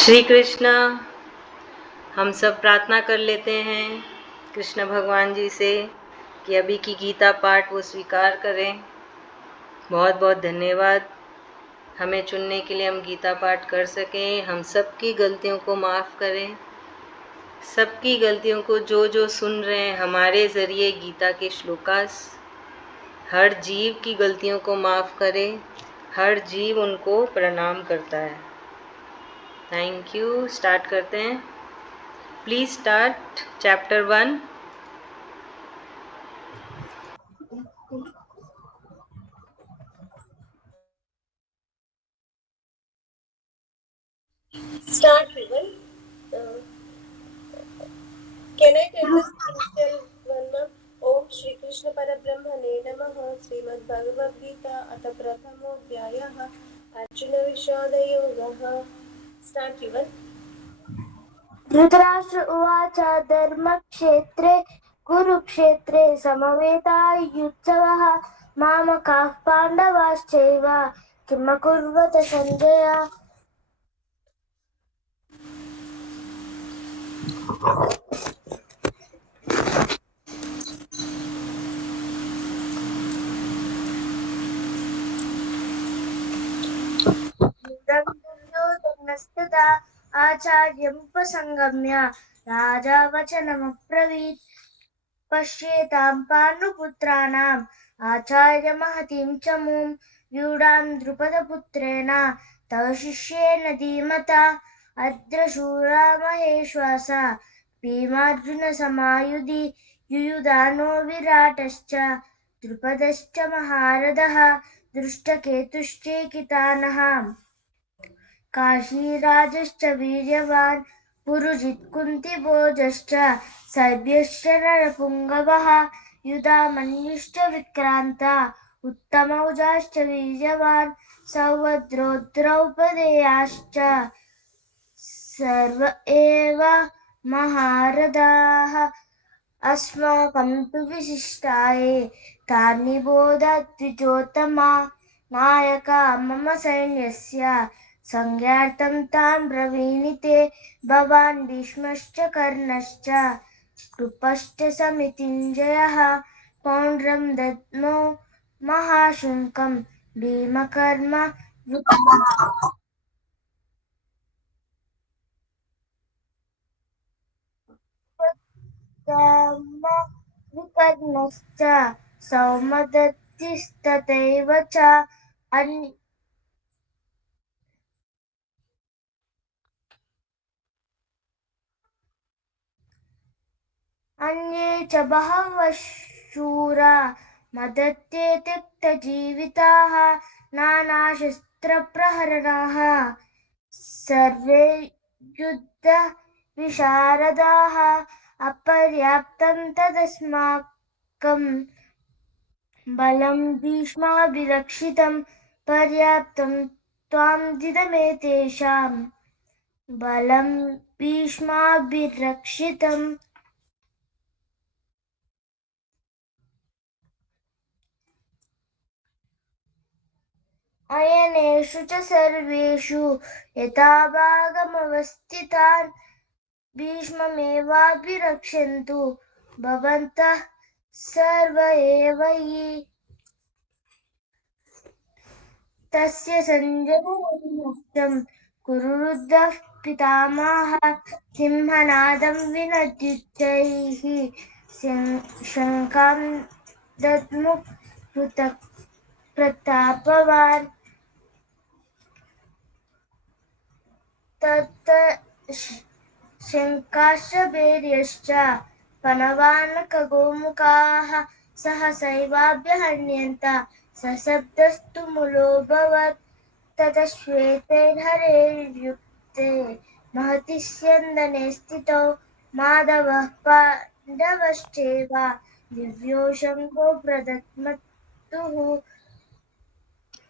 श्री कृष्ण। हम सब प्रार्थना कर लेते हैं कृष्ण भगवान जी से कि अभी की गीता पाठ वो स्वीकार करें। बहुत बहुत धन्यवाद हमें चुनने के लिए, हम गीता पाठ कर सकें। हम सबकी गलतियों को माफ़ करें, सबकी गलतियों को जो जो सुन रहे हैं हमारे ज़रिए गीता के श्लोकास, हर जीव की गलतियों को माफ़ करें। हर जीव उनको प्रणाम करता है। Thank you. स्टार्ट करते हैं। Please start chapter 1। Start, Rival. Can I tell the spiritual one, ma'am? Om Shri Krishna Parabrahmane Namaha. Srimad Bhagavad Gita Atha Prathamodyayah Arjuna Vishada Yogaha. Start, Rival. Dhritarashtra उवाच धर्मक्षेत्रे कुरुक्षेत्रे समवेतायुत्सवः मामकाः पाण्डवाश्चैव किमकुर्वत सञ्जय। दुर्योधनस्तदा आचार्यमुपसंगम्य राजा वचनमब्रवीत् पश्येतां पाण्डुपुत्राणाम् आचार्यमहतीं च मूं व्यूढां द्रुपदपुत्रेण तव शिष्येन धीमता अद्रशूरा महेश्वासा भीमार्जुनसमायुधि युयुधानो विराटश्च द्रुपदश्च महारथः दृष्टकेतुश्चेकितानः काशीराजश्च वीर्यवान् पुरुजित् कुन्तिभोजश्च सर्व्यश्च नरपुङ्गवः युधामन्युश्च विक्रान्ता उत्तमौजाश्च वीर्यवान् सौभद्रोद्रौपदेयाश्च सर्व एव महारथाः अस्माकं तु विशिष्टाये तानि बोध द्विजोत्तमा नायका मम सैन्यस्य संज्ञार्थं तान् ब्रवीणिते भवान् भीष्मश्च कर्णश्च कृपश्च समितिञ्जयः पौण्ड्रं दद्मो महाशुङ्कं भीमकर्म विकर्णश्च सौमदत्तिस्तथैव च अन्ये च बहवः शूरा मदत्ते त्यक्तजीविताः नानाशस्त्रप्रहरणाः सर्वे युद्धविशारदाः अपर्याप्तं तदस्माकं बलं भीष्माभिरक्षितं पर्याप्तं त्वामदिदमेतेषां बलं भीष्माभिरक्षितम्। अयनेषु च सर्वेषु यथाभागमवस्थितान् भीष्ममेवाभिरक्षन्तु भवन्तः सर्व एव हि। तस्य सञ्जयं कुरुरुद्धः पितामहः सिंहनादं विनद्युच्चैः शङ्कां दद्मुः पृथक् प्रतापवान् तत् शङ्काश्च वीर्यश्च पणवानकगोमुखाः सहसैवाभ्यहन्यन्त सशब्दस्तु मूलोऽभवत् ततः श्वेतैर्हरैर्युक्ते महति स्यन्दने स्थितौ माधवः पाण्डवश्चैव दिव्यो शङ्खो प्रदत्मतुः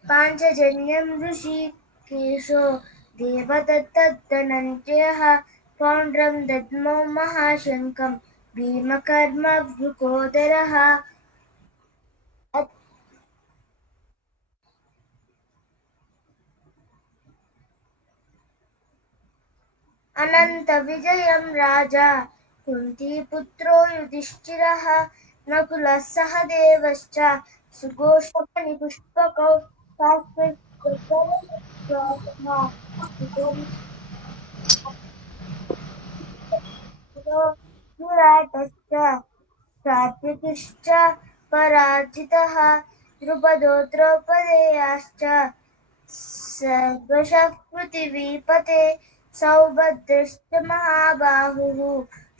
पाञ्चजन्यं ऋषिकेशो देवदत्तधनञ्जयः पौण्ड्रं दद्मौ महाशङ्खं भीमकर्मवृकोदरः अनन्तविजयं राजा कुन्तीपुत्रो युधिष्ठिरः नकुलः सहदेवश्च सुघोषमणिपुष्पकौ विराटश्च सात्विकश्च पराजितः द्रुपदो द्रौपदेयाश्च सर्वशः पृथिवीपते सौभद्रश्च महाबाहुः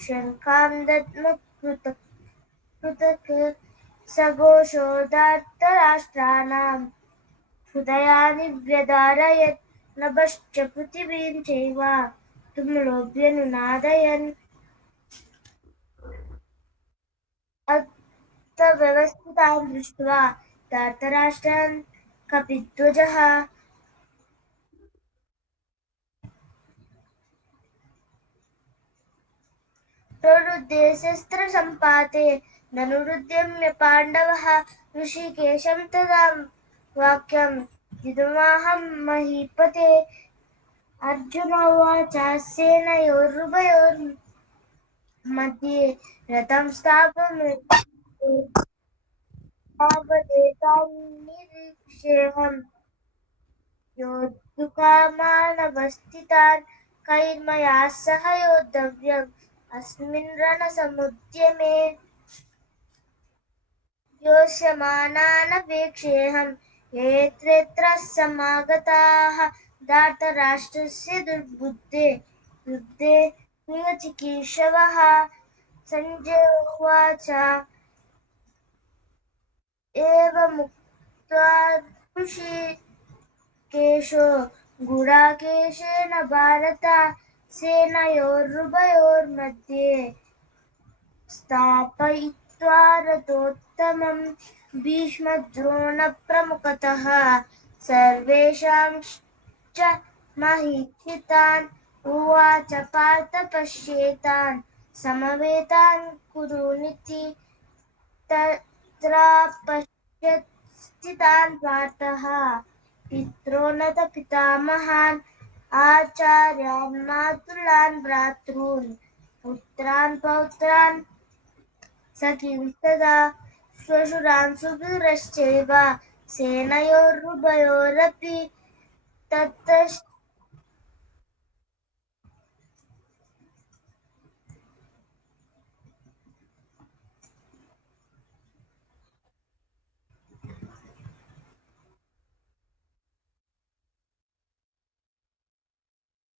शङ्खां दद्मः पृथक् सघोषो धार्तराष्ट्राणां हृदयानि व्यधारयत् नभश्च पृथिवीं चैव तुमुलोऽभ्यनुनादयन् अर्थव्यवस्थितां दृष्ट्वा धार्तराष्ट्रान् कपिध्वजः प्रवृद्धे शस्त्रसम्पाते धनुरुद्यम्य पाण्डवः ऋषिकेशं तदा वाक्यं जितुमाहं महीपते अर्जुन उवाच सेनयोरुभयोर्मध्ये रथं स्थापयेतान्निरीक्षेऽहं योद्धुकामानवस्थितान् कैर्मया सह योद्धव्यम् अस्मिन् रणसमुद्यमे योष्यमानानपेक्षेऽहं यत्र समागताः धार्तराष्ट्रस्य दुर्बुद्धे युद्धे प्रियचिकीर्षवः सञ्जय उवाच एवमुक्त्वा ऋषिकेशो गुडाकेशेन भारत सेनयोरुभयोर्मध्ये स्थापयित्वा रथोत्तमं भीष्मद्रोणप्रमुखतः सर्वेषांश्च महीक्षितान् उवाच पार्थ पश्येतान् समवेतान् कुरूनिति तत्र पश्यत् स्थितान् पार्थः पित्रोन्नत पितामहान् आचार्यान् मातुलान् भ्रातॄन् पुत्रान् पौत्रान् सखींस्तथा श्वशुरान् सुहृदश्चैव सेनयोरुभयोरपि ततश्च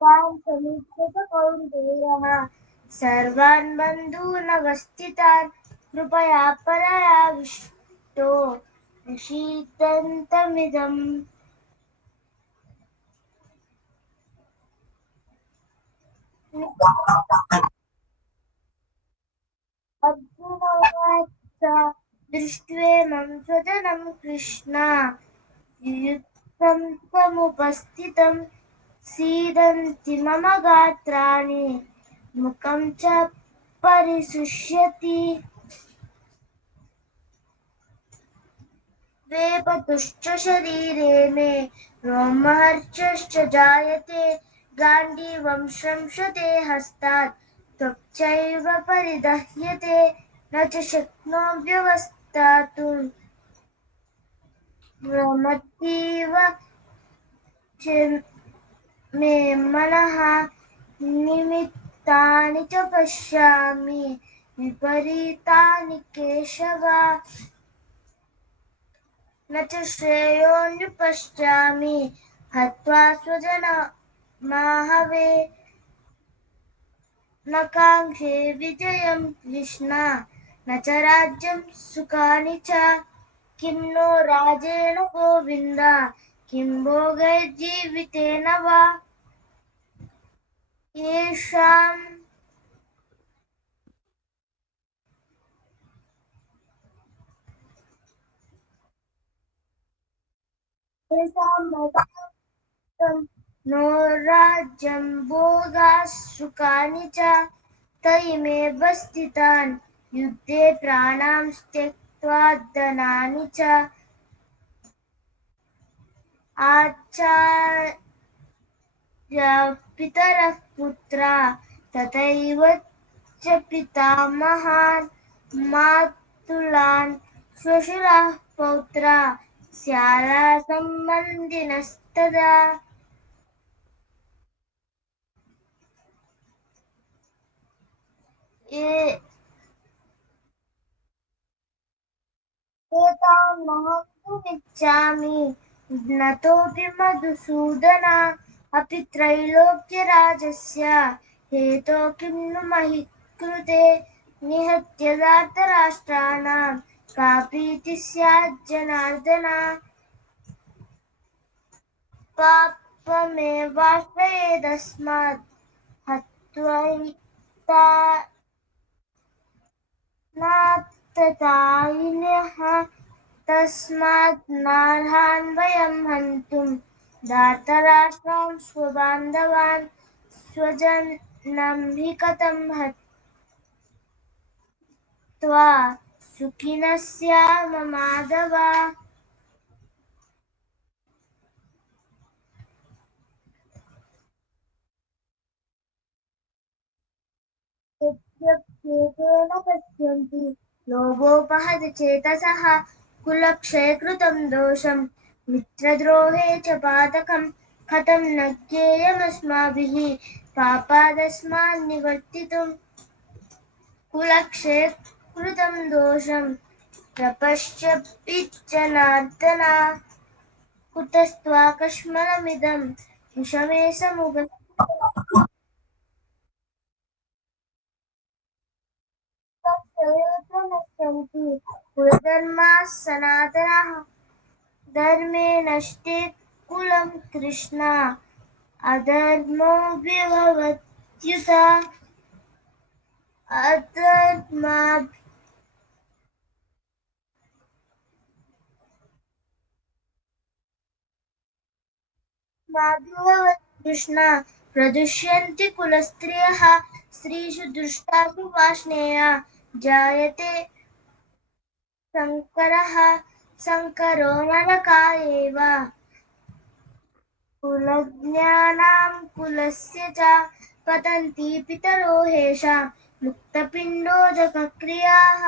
तान् समीक्ष्य स कौन्तेयः सर्वान् बन्धूनवस्थितान् कृपया परायाविष्टो निशीतन्तमिदम् अर्जुन उवाच दृष्ट्वेमं स्वजनं कृष्ण युयुत्सं समुपस्थितं सीदन्ति मम गात्राणि मुखं च परिशुष्यति वेपतुश्च शरीरे मे रोमहर्षश्च जायते गाण्डीवं श्रंशते हस्तात् त्वक्चैव परिदह्यते न च शक्नो व्यवस्थातुं भ्रमतीव च मे मनः निमित्तानि च पश्यामि विपरीतानि केशव न च श्रेयोऽन्यपश्यामि हत्वा स्वजनमाहवे न काङ्क्षे विजयं कृष्ण न च राज्यं सुखानि च किं नो राजेन गोविन्द किं भोगैर्जीवितेन वा येषां नो राज्यं भोगाः सुखानि च तैमेव स्थितान् युद्धे प्राणां त्यक्त्वा धनानि च पितरः पुत्रा तथैव च पितामहान् मातुलान् श्वशुराः पौत्रा स्यालासम्बन्धिनस्तदा एतान्नहन्तुमिच्छामि ज्ञतोऽपि मधुसूदन अपि त्रैलोक्यराजस्य हेतो किं नु महि कृते निहत्य धार्तराष्ट्राणां का प्रीतिः स्यात् जनार्दन पापमेवाश्रयेदस्मात् हत्वैतानात्ततायिनः तस्मात् नार्हान् वयं हन्तुं धार्तराष्ट्रान् स्वबान्धवान् स्वजनं हि कथं हत्वा सुखिनः स्याम माधव यद्यप्येतेन पश्यन्ति लोभोपहति चेतसः कुलक्षयकृतं दोषं मित्रद्रोहे च पातकं कथं न ज्ञेयमस्माभिः पापादस्मान् निवर्तितुं कुलक्षयकृतं दोषं प्रपश्यपि जनार्दन कुतस्त्वाकश्मलमिदं विषमे समुपस्थितम् नश्यन्ति कुलधर्माः सनातनः धर्मे नष्टे कुलं कृष्ण अधर्मोऽभ्यभवत्युत अधर्माभिभवत् कृष्ण प्रदुष्यन्ति कुलस्त्रियः स्त्रीषु दुष्टासु वार्ष्णेय जायते शङ्करः शङ्करो नरकायेव कुलज्ञानां कुलस्य च पतन्ति पितरो हेषां मुक्तपिण्डोदकक्रियाः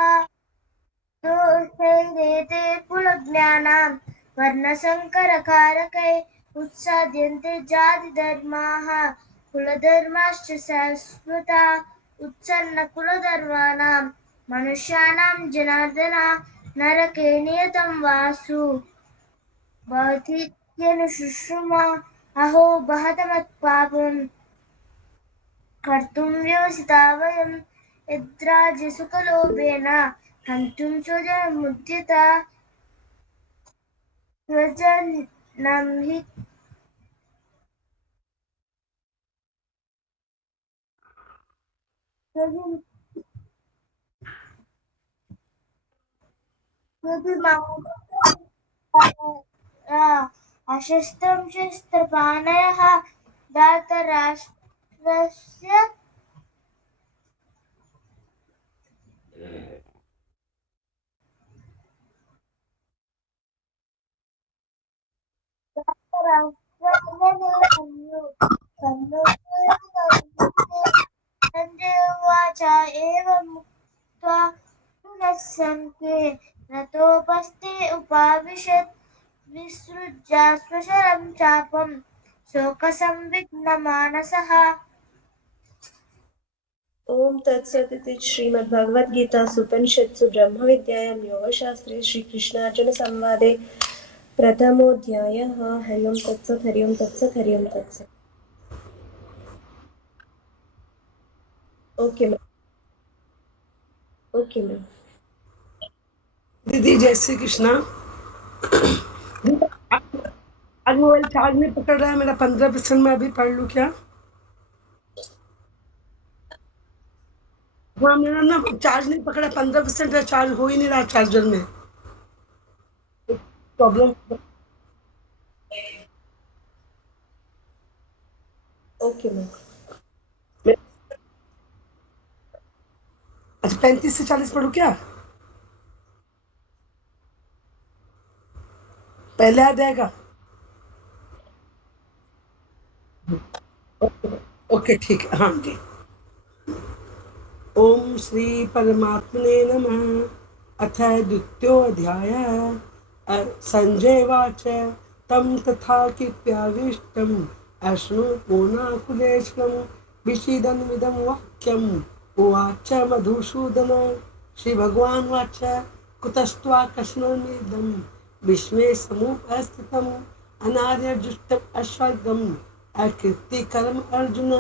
दोषैरेते कुलज्ञानां वर्णसङ्करकारकै उत्साद्यन्ते जातिधर्माः कुलधर्माश्च शाश्वता उत्सन्नकुलधर्माणां मनुष्याणां जनार्दन नरके नियतं वासु भवतीत्यनुशुश्रुमा अहो बहतमत्पापं कर्तुं व्यवसिता वयं यद्राज्यसुखलोभेन हन्तुं स्वजनमुद्यता स्वजनं हि अशस्त्रं शस्त्रपाणयः धार्तराष्ट्रस्य संजय उवाच एवं मुक्त्वा पुनः शङ्के रतोपस्थे उपाविशत् विसृज्य स्वशरं चापं शोकसंविघ्नमानसः ओम तत्सत् इति श्रीमद्भगवद्गीतासु उपनिषत्सु ब्रह्मविद्यायां योगशास्त्रे श्रीकृष्णार्जुनसंवादे प्रथमोऽध्यायः। हरि ओं तत्सत् हरि ओं तत्सत् हरि ओं तत्सत्। Okay ma'am, okay ma'am. दीदी जय श्री कृष्णा। आज मोबाइल चार्ज नहीं पकड़ रहा है मेरा, 15% में अभी पढ़ लूँ क्या? हाँ मेरा ना चार्ज नहीं पकड़ा, 15% है, चार्ज हो ही नहीं रहा चार्जर में, प्रॉब्लम। Okay ma'am. अच्छा 35 से 40 पढ़ूँ क्या? पहले आ जाएगा। ओके ठीक है, हाँ जी। ओम श्री परमात्मने नमः। अथ द्वितीयोऽध्यायः। संजयवाच तं तथा किप्याविष्टम् अश्नु पूर्णाकुलेश्वरं विषीदन्विदं वाक्यम् उवाच मधुसूदन। श्रीभगवान् वाच कुतस्त्वाकस्मन्निदं विस्मये समुपस्थितम् अनार्यजुष्टम् अश्वत्थम् अकीर्तिकरम् अर्जुन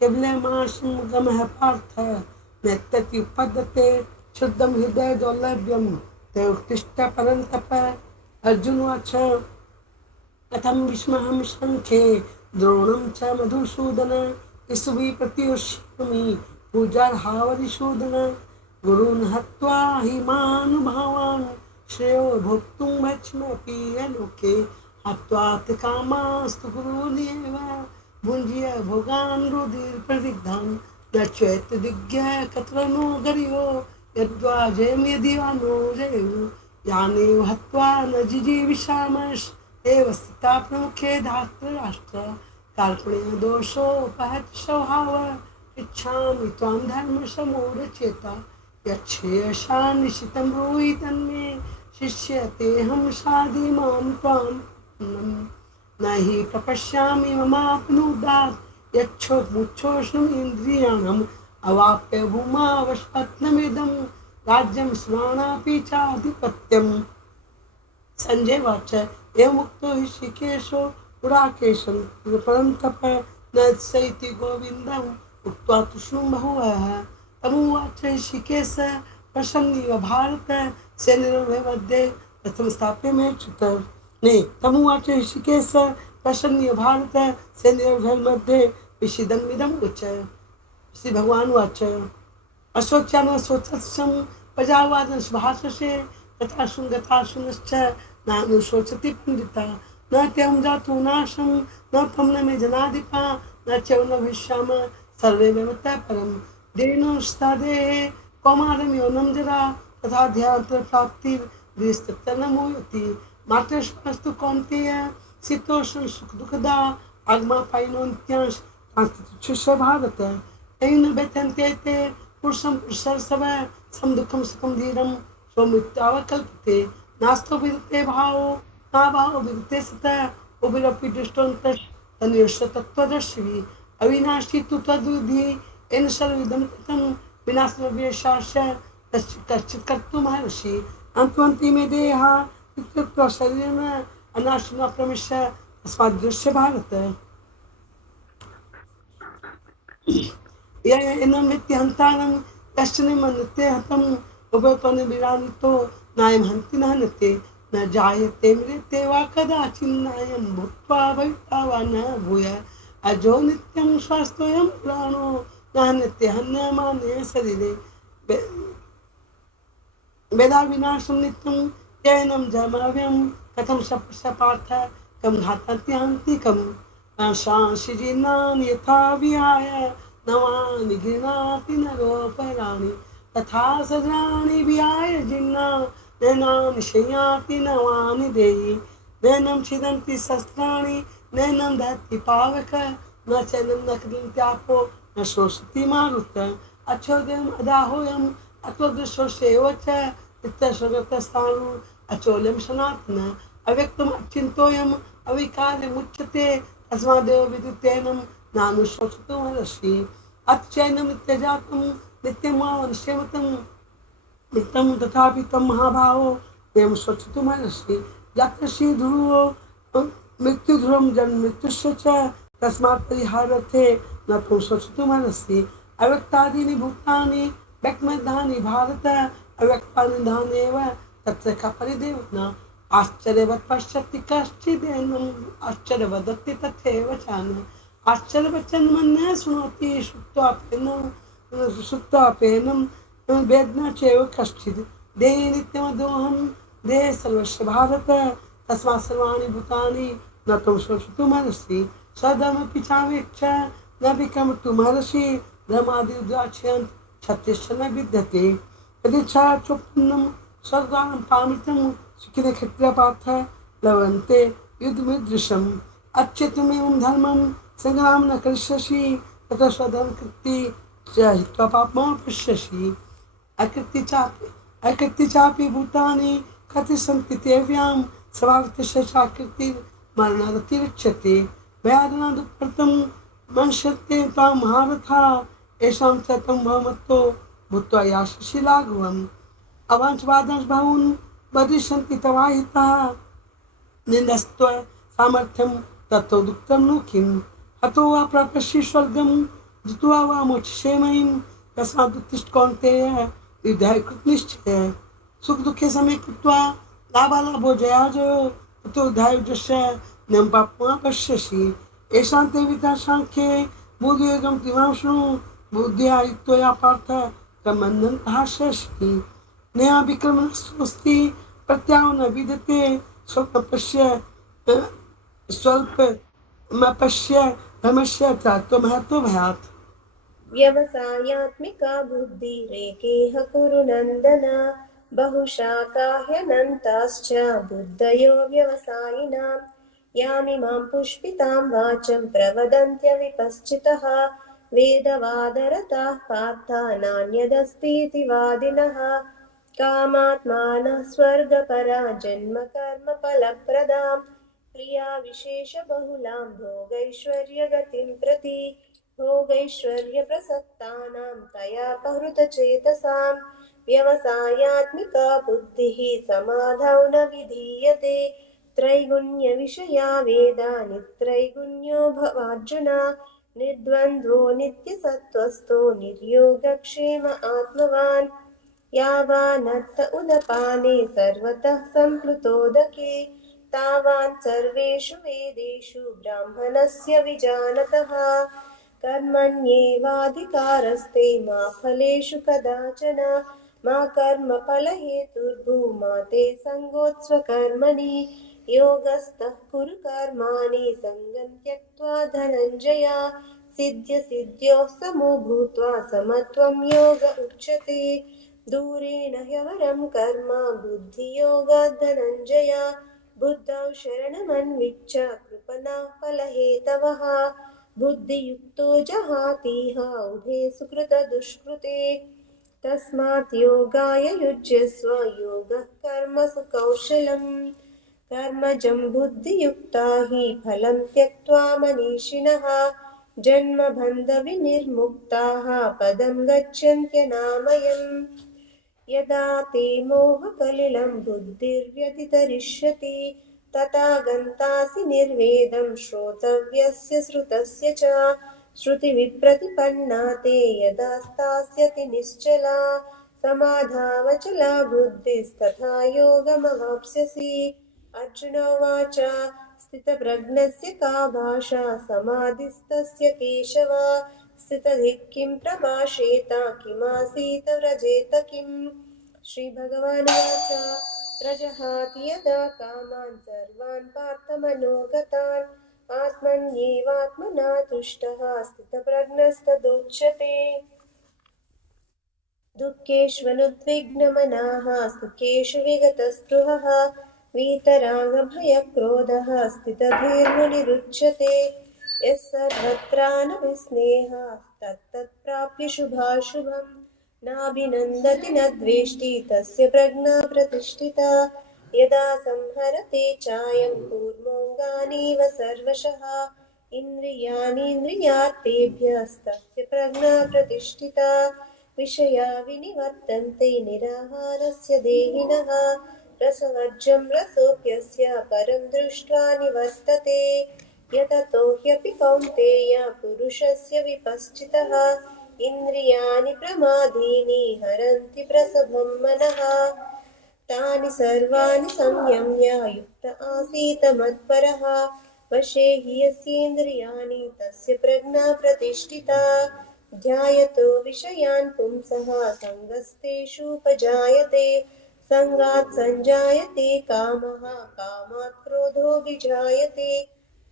केवलमाशुगमः पार्थ नैतत्युपद्यते शुद्धं हृदय दौर्लभ्यं ते उत्तिष्ठ परन्तप। अर्जुन वाच कथं विस्महं शङ्खे द्रोणं च मधुसूदन इसुभि प्रतियोष्यामि पूजार्हावरिसूदन गुरून् हत्वा हि मानुभावान् श्रेयो भोक्तुं भक्ष्यमपि यलोके हत्वात् कामास्तु गुरूनेव भुञ्जीय भोगान् रुधिरप्रदिग्धान् न चैतदिज्ञः कत्र नो गर्यो यद्वा जयं यदि वा नो जयम् यानेव हत्वा न जिजीविषामश् एव स्थिता प्रमुखे धार्तराष्ट्र कार्पण्यदोषोपहत स्वभाव इच्छामि त्वां धर्मसमूढचेता यच्छेषान्निशितं ब्रूहि तन्मे शिष्यतेऽहं साधिमां त्वां न हि प्रपश्यामि ममाप्नुदात् यच्छोमुच्छोषणम् इन्द्रियाणम् अवाप्य भूमावशत्नमिदं राज्यं स्मरणापि चाधिपत्यम्। संजय वाच एवमुक्तो ऋषिकेशो पुराकेशं परन्तप न सैति गोविन्दम् उक्त्वा तुष्णुं बहुवः तमुवाच ऋषिकेश प्रसन्निव भारत सेनयोः मध्ये रथं स्थाप्य मे च्युत ने तमुवाच ऋषिकेश प्रसन्निव भारत सेनयोः मध्ये विषीदन्विदम् उच। श्री भगवान वाच अशोच्यान शोचस्यं प्रजावादन भाषसे तथा शुंगता शुनश्च नानुशोचति पंडिता न त्यं जातु नाशं न त्वं न मे जनाधिपा न च न भविष्याम सर्वे व्यवता परम देनोस्तादे कौमारं यौनं जरा तथा ध्यान प्राप्ति दृष्टतन मोयति मातृष्मस्तु कौन्तेय शीतोष्ण सुख दुखदा आगमा पाइनोन्त्यांश कांस्तितुच्छ भारत तेन व्यथन्ते ते पुरुषं पुरुषर्षभ सम दुःखं सुखं धीरं स्वमृत्यावकल्पते नास्तो विदते भावो ना भावो विदते सतः उभिरपि दृष्टोऽन्तः तन्यस्य तत्त्वदर्शिभिः अविनाशी तु तद्विधि येन सर्वविदं कृतं विनाशमव्येषास्य कश्चित् कर्तुमर्हसि अन्तवन्ति मे देहा इत्युक्त्वा शरीरेण अनाशिना प्रविश्य तस्माद्दृश्य भारत एनं वित्ति हन्तानं कश्चन मन्यते हतम् उभयत्वनिविराजितो नायं हन्ति न हन्यते न जायते म्रियते वा कदाचिन्नायं भूत्वा भविता वा न भूय अजो नित्यं स्वास्थ्योऽयं प्राणो न हन्यते हन्यमाने शरीरे वेदा विनाशं नित्यं जैनं जमाव्यं कथं शपथ पार्थ कं घातन्त्यन्तिकं शांशिजीर्णानि यथा विहाय नवानि गृह्णाति नरोपराणि तथा सद्राणि विहाय जीर्णा नैनानि शय्याति नवानि देहि नैनं छिदन्ति शस्त्राणि नैनं दहति पावक न चैनं न कृन्त्यापो न शोषति मारुत अच्छोदयम् अदाहोऽयम् अत्वदृशोषेव च नित्यस्वगतस्थाणु अचोल्यं सनातन अव्यक्तम् अचिन्तोऽयम् अविकार्यमुच्यते तस्मादेव विद्युतेनं नानुशोचतुमर्हसि अच्चैनं नित्यजातं नित्यमावनिष्यमतं नित्यं तथापि तं महाभावो वयं शोचितुमर्हसि यत्र श्रीध्रुवो मृत्युध्रुवं जन्ममृत्युश्च च तस्मात् परिहारार्थे न त्वं शोचितुमर्हसि अव्यक्तादीनि भूतानि व्यक्तमद्धानि भारत अव्यक्तानि धान्येव तत्र का परिदेवना आश्चर्यवत् पश्यति कश्चिदेनम् आश्चर्यवदति तथैव चान्यः आश्चर्यवचन मन्यः शृणोति श्रुत्वाप्येनं वेदना चैव कश्चित् देहे नित्यमदोहं देहे सर्वस्य भारत तस्मात् सर्वाणि भूतानि न त्वं शोचितुमर्हसि सदमपि चावेक्ष न विकर्तुमर्हसि धर्मादिरुद्राक्षयन् क्षत्रियश्च न विद्यते यदिच्छा चोपन्नं स्वर्गानं पामितं सुखिनक्षत्रियपार्थ लभन्ते युद्धमिदृशम् अच्छेतुमेवं धर्मं संग्राम न करिष्यसि ततः स्वधर्म कृति हित्वा पापं पश्यसि। अकृति चापि भूतानि कति सन्ति तेव्यां स्वभावतः चाकृतिर्मरणरतिरुच्यते। व्याधनादुत्पन्नं मनुष्यत्वे त्वां महारथा येषां च तं भवमत्तो भूत्वा यास्यसि लाघवम्। अवांशवादांश बहून् वदिष्यन्ति तवाहिताः निन्दस्त्व सामर्थ्यं ततो दुःखं नु किम्। हतो वा प्राप्स्यसि स्वर्गं जित्वा वा मोक्ष्यसे महीं। तस्मादुत्तिष्ठ कौन्तेय युद्धाय कृतनिश्चय। सुख दुःखे समे कृत्वा लाभालाभो जयाजयो ततो युद्धस्य नियमं पाप्मा पश्यसि। येषां ते विता सांख्ये बुद्धियोगं त्रिमां शृणु। बुद्ध्या युक्तो पार्थ कर्मण्यं हास्यसि। नया विक्रमणस्वस्ति प्रत्याहो न विद्यते स्वल्पस्य स्वल्पमपश्य धर्मस्य तत्त्वमहतो भयात्। व्यवसायात्मिका बुद्धिरेकेह कुरु नन्दन बहुशाखा ह्यनन्ताश्च बुद्धयो व्यवसायिनां यामिमां पुष्पितां वाचं प्रवदन्त्यविपश्चितः वेदवादरताः पार्था नान्यदस्तीति वादिनः कामात्मानः स्वर्गपरा जन्मकर्मफलप्रदां क्रियाविशेषबहुलां भोगैश्वर्यगतिं प्रति भोगैश्वर्यप्रसक्तानां तयापहृतचेतसां व्यवसायात्मिका बुद्धिः समाधौ न विधीयते त्रैगुण्यविषया वेदा नित्रैगुण्यो भवार्जुन निर्द्वन्द्वो नित्यसत्त्वस्थो निर्योगक्षेम आत्मवान् यावानर्थ उदपाने सर्वतः सम्प्लुतोदके तावान् सर्वेषु वेदेषु ब्राह्मणस्य विजानतः कर्मण्येवाधिकारस्ते मा फलेषु कदाचन मा कर्मफलहेतुर्भूमा ते सङ्गोत्स्वकर्मणि योगस्थः कुरु कर्माणि सङ्गं त्यक्त्वा धनञ्जय सिद्ध्यसिद्ध्योः समो भूत्वा समत्वं योग उच्यते दूरेण ह्यवरं कर्म बुद्धियोगात् धनञ्जय बुद्धौ शरणमन्विच्छ कृपणः फलहेतवः बुद्धियुक्तो जहातीह उभे सुकृतदुष्कृते तस्मात् योगाय युज्यस्व योगः कर्मसु कौशलम् कर्मजं बुद्धियुक्ता हि फलं त्यक्त्वा मनीषिणः जन्मबन्धविनिर्मुक्ताः पदं गच्छन्त्यनामयम् यदा ते मोहकलिलं बुद्धिर्व्यतितरिष्यति तथा गन्तासि निर्वेदं श्रोतव्यस्य श्रुतस्य च श्रुतिविप्रतिपन्ना ते यदा स्थास्यति निश्चला समाधावचला बुद्धिस्तथा योगमवाप्स्यसि। अर्जुन उवाच स्थितप्रज्ञस्य का भाषा समाधिस्तस्य केशव स्थितधिः किं प्रभाषेत किमासीत व्रजेत किम्। श्रीभगवानुवाच प्रजहाति यदा कामान् सर्वान् पार्थमनोगतान् आत्मन्येवात्मना तुष्टः स्थितप्रज्ञस्तदोच्यते। दुःखेष्वनुद्विग्नमनाः सुखेषु विगतस्पृहः वीतरागभयक्रोधः स्थितधीर्मुनिरुच्यते यः सर्वत्रानविस्नेहः तत्तत्प्राप्य शुभाशुभम् नाभिनन्दति न द्वेष्टि तस्य प्रज्ञा प्रतिष्ठिता यदा संहरते चायं कूर्मोऽङ्गानीव सर्वशः इन्द्रियाणीन्द्रियार्थेभ्यस्तस्य प्रज्ञा प्रतिष्ठिता विषया विनिवर्तन्ते निराहारस्य देहिनः रसवर्ज्यं रसोऽप्यस्य परं दृष्ट्वा निवर्तते यततो ह्यपि कौन्तेय पुरुषस्य विपश्चितः इन्द्रियाणि प्रमादीनि हरन्ति प्रसभं मनः तानि सर्वाणि संयम्य युक्त आसीत मत्परः वशे हि यस्येन्द्रियाणि तस्य प्रज्ञा प्रतिष्ठिता ध्यायतो विषयान् पुंसः सङ्गस्तेषुपजायते सङ्गात् सञ्जायते कामः कामात् क्रोधोऽभिजायते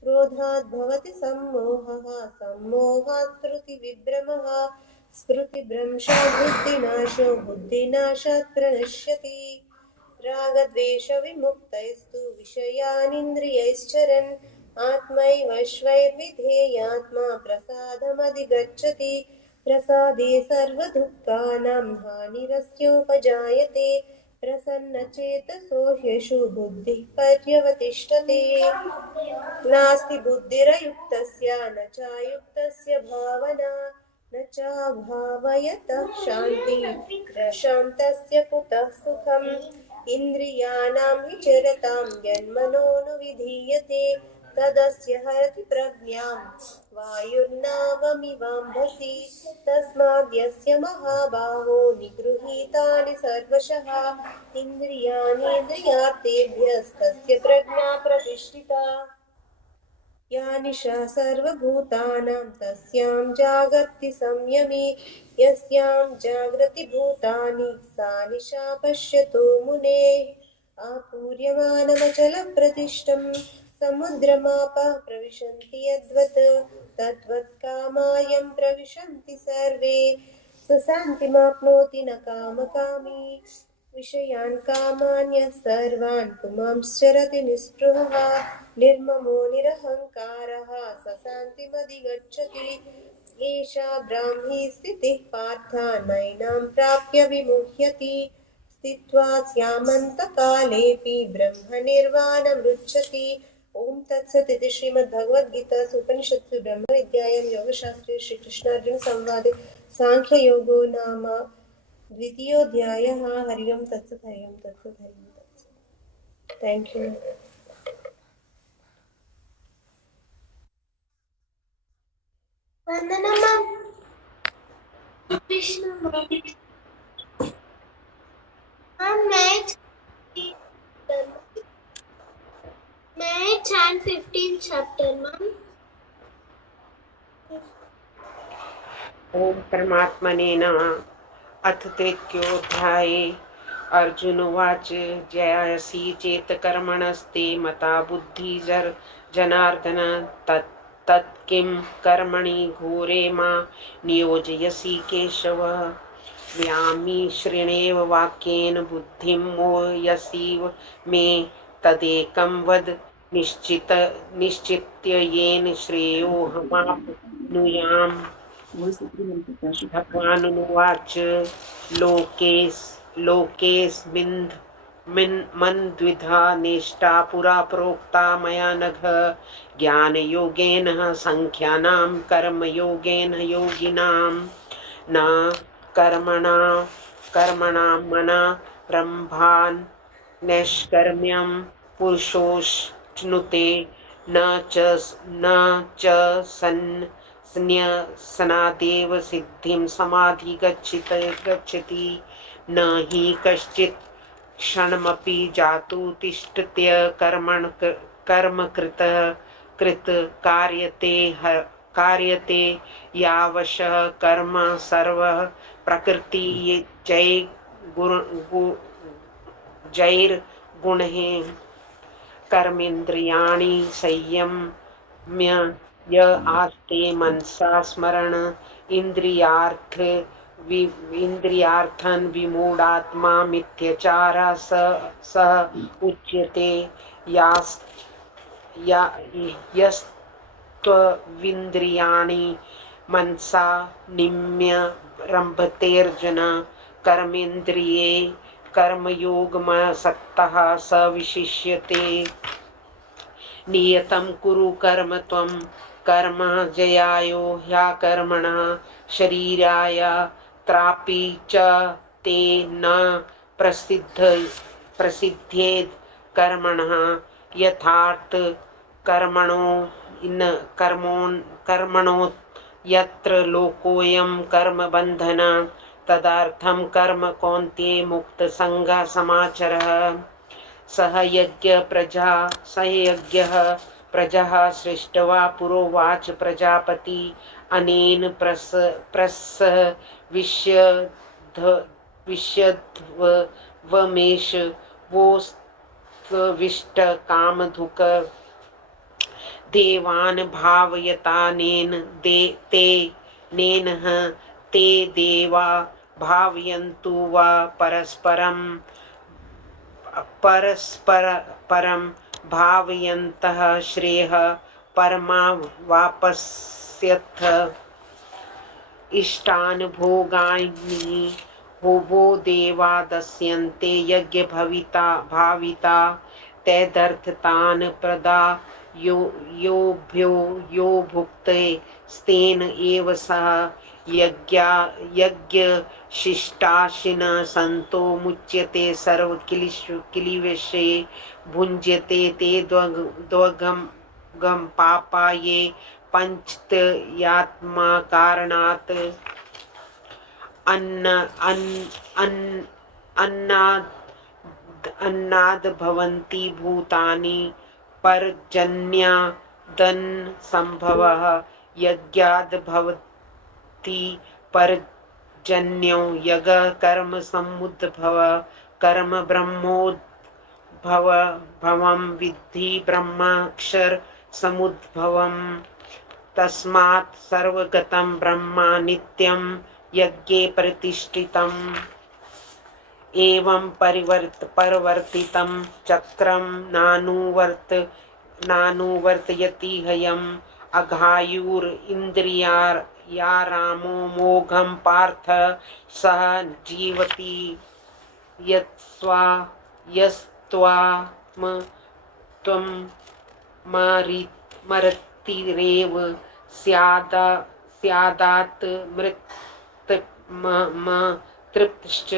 क्रोधात् भवति सम्मोहः सम्मोहात् स्मृतिविभ्रमः स्मृतिभ्रंशात् बुद्धिनाशो बुद्धिनाशात् प्रणश्यति रागद्वेषविमुक्तैस्तु विषयानिन्द्रियैश्चरन् आत्मैव स्वैर्विधेयात्मा प्रसादमधिगच्छति प्रसादे सर्वदुःखानां हानिरस्योपजायते प्रसन्नचेतसो ह्यशु बुद्धिः पर्यवतिष्ठते नास्ति बुद्धिरयुक्तस्य न चायुक्तस्य भावना न चाभावयतः शान्तिः शान्तस्य कुतः सुखम् इन्द्रियाणां विचरतां यन्मनोनुविधीयते तदस्य हरति प्रज्ञां वायुर्नावमिवाम्भसि तस्माद्यस्य महाबाहो निगृहीतानि सर्वशः इन्द्रियाणीन्द्रियार्थेभ्यस्तस्य प्रज्ञा प्रतिष्ठिता या निशा सर्वभूतानां तस्यां जागर्ति संयमे यस्यां जागृति भूतानि सा निशा पश्यतो मुनेः आपूर्यमानमचलप्रतिष्ठं समुद्रमापः प्रविशन्ति यद्वत् तद्वत् कामायं प्रविशन्ति सर्वे स शान्तिमाप्नोति न कामकामी विषयान् कामान्यः सर्वान् पुमांश्चरति निःस्पृहः निर्ममो निरहङ्कारः स शान्तिमधिगच्छति एषा ब्राह्मी स्थितिः पार्थ नैनां प्राप्य विमुह्यति स्थित्वा स्यामन्तकालेऽपि ब्रह्मनिर्वाणमृच्छति ॐ तत्सत् इति श्रीमद्भगवद्गीतासु उपनिषत्सु ब्रह्मविद्यायां योगशास्त्रे श्रीकृष्णार्जुनसंवादे साङ्ख्ययोगो नाम द्वितीयोऽध्यायः। हरि ओं तत्सत् हरि ओं तत्सत् हरि ओं तत्सत्। Thank you. Vandana ma'am. Krishna ma'am मैं चैंट 15 चैप्टर मैम। ओम परमात्मने नमः। अथ तृतीयोऽध्याये अर्जुनोवाच जयासि चेत कर्मणस्ते मता बुद्धिर्जनार्दन तत् किं कर्मणि घोरे मा नियोजयसि केशव व्यामि शृणेव वाक्येन बुद्धिं मोहयसीव मे तदेकं वद निश्चित्य येन श्रेयोऽहमाप्नुयाम्। भगवानुवाच लोकेऽस्मिन् द्विधा निष्ठा पुरा प्रोक्ता मया नघ ज्ञानयोगेन सांख्यानां कर्मयोगेन योगिनां न कर्मणां मना ब्रह्मान् नैष्कर्म्यं पुरुषोऽश्नुते न च सन्न्यसनादेव सिद्धिं समाधि गच्छति न हि कश्चित् क्षणमपि जातु तिष्ठत्य कर्म कृत कार्यते यावशः कर्म सर्वः प्रकृति जैर्गुणैः कर्मेन्द्रियाणि संयम्य य आस्ते मनसा स्मरण इंद्रियार्थन विमूढ़ात्मा मिथ्याचारः स उच्यते यस्त्विन्द्रियाणि मनसा निम्य रम्भतेर्जन कर्मेन्द्रिये कर्मयोगमसक्तः स विशिष्यते नियतं कुरु कर्म त्वं कर्म जयायो ह्यकर्मणः शरीराय त्रापि च ते न प्रसिद्धेद कर्मणः यथार्थ कर्मणो यत्र लोकोऽयं कर्म बन्धन तदर्थं कर्म कौन्तेय मुक्त संगः समाचरः सह यज्ञः प्रजा सृष्ट्वा पुरोवाच प्रजापति अनेन विश्यध्वमेष वोस्त्विष्ट कामधुक देवान् भावयतानेन ते देवा भावयन्तु वा परस्परं भावयन्तः श्रेयः परमावापस्यथ इष्टान् भोगानि होबो देवा दस्यन्ते यज्ञ भाविता तैदर्थतान् प्रदा योभ्यो यो भुक्ते स्तेन एव सह यज्ञ शिष्टाशिन संतो मुच्यते सर्व किलिवेशे भुञ्जते ते द्वगम पापा ये पंचत यात्मा कारणात् अन्नाद भवन्ति भूतानि पर्जन्यादन् संभवः यज्ञाद् भवति पर्जन्यो यज्ञ कर्म समुद्भव कर्म ब्रह्मोद्भवं विद्धि ब्रह्माक्षर समुद्भवम् तस्मात् सर्वगतं ब्रह्मा नित्यं यज्ञे प्रतिष्ठितम् एवं परिवर्तितं चक्रं नानुवर्तयति हयम् अघायुरिन्द्रियारामो मोघं पार्थ सह जीवति यस्त्वं मरतिरेव स्यादात् तृप्तश्च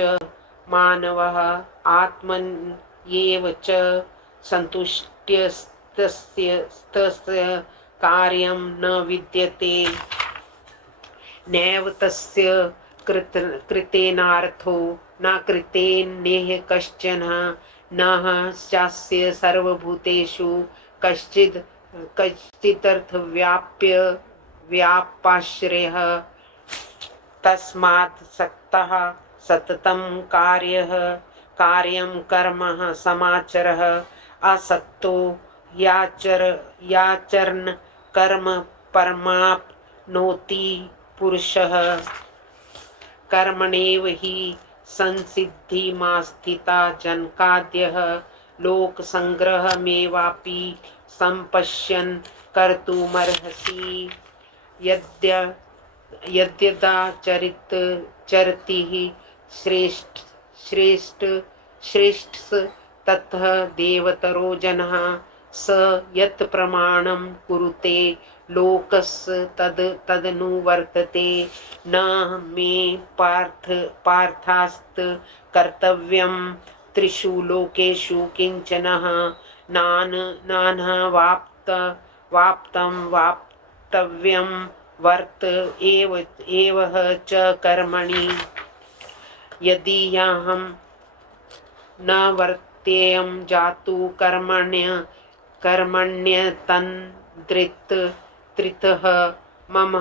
मानवः आत्मन्येव च सन्तुष्टस्तस्य कार्यं न विद्यते नैव तस्य कृतेनार्थो न कृतेनेह कश्चन नः स्यास्य सर्वभूतेषु कश्चिदर्थव्यापाश्रयः तस्मात् सक्तः सततं कार्यं कर्म समाचरः असक्तो याचरन् कर्म परमाप्नोति पुरुषः कर्मणेव हि संसिद्धिमास्थिता जनकाद्यः लोकसंग्रहमेवापि सम्पश्यन् कर्तुमर्हसि यद्यदा चरति श्रेष्ठ ततः देवतरो जनः स यत् प्रमाणं कुरुते लोकस्य तदनुवर्तते न मे पार्थास्त कर्तव्यं त्रिषु लोकेषु किञ्चनः वाप्तं वाप्तव्यं वर्त एव च कर्मणि यदि याहं न वर्तेयं जातु कर्मण्यतन्द्रितः मम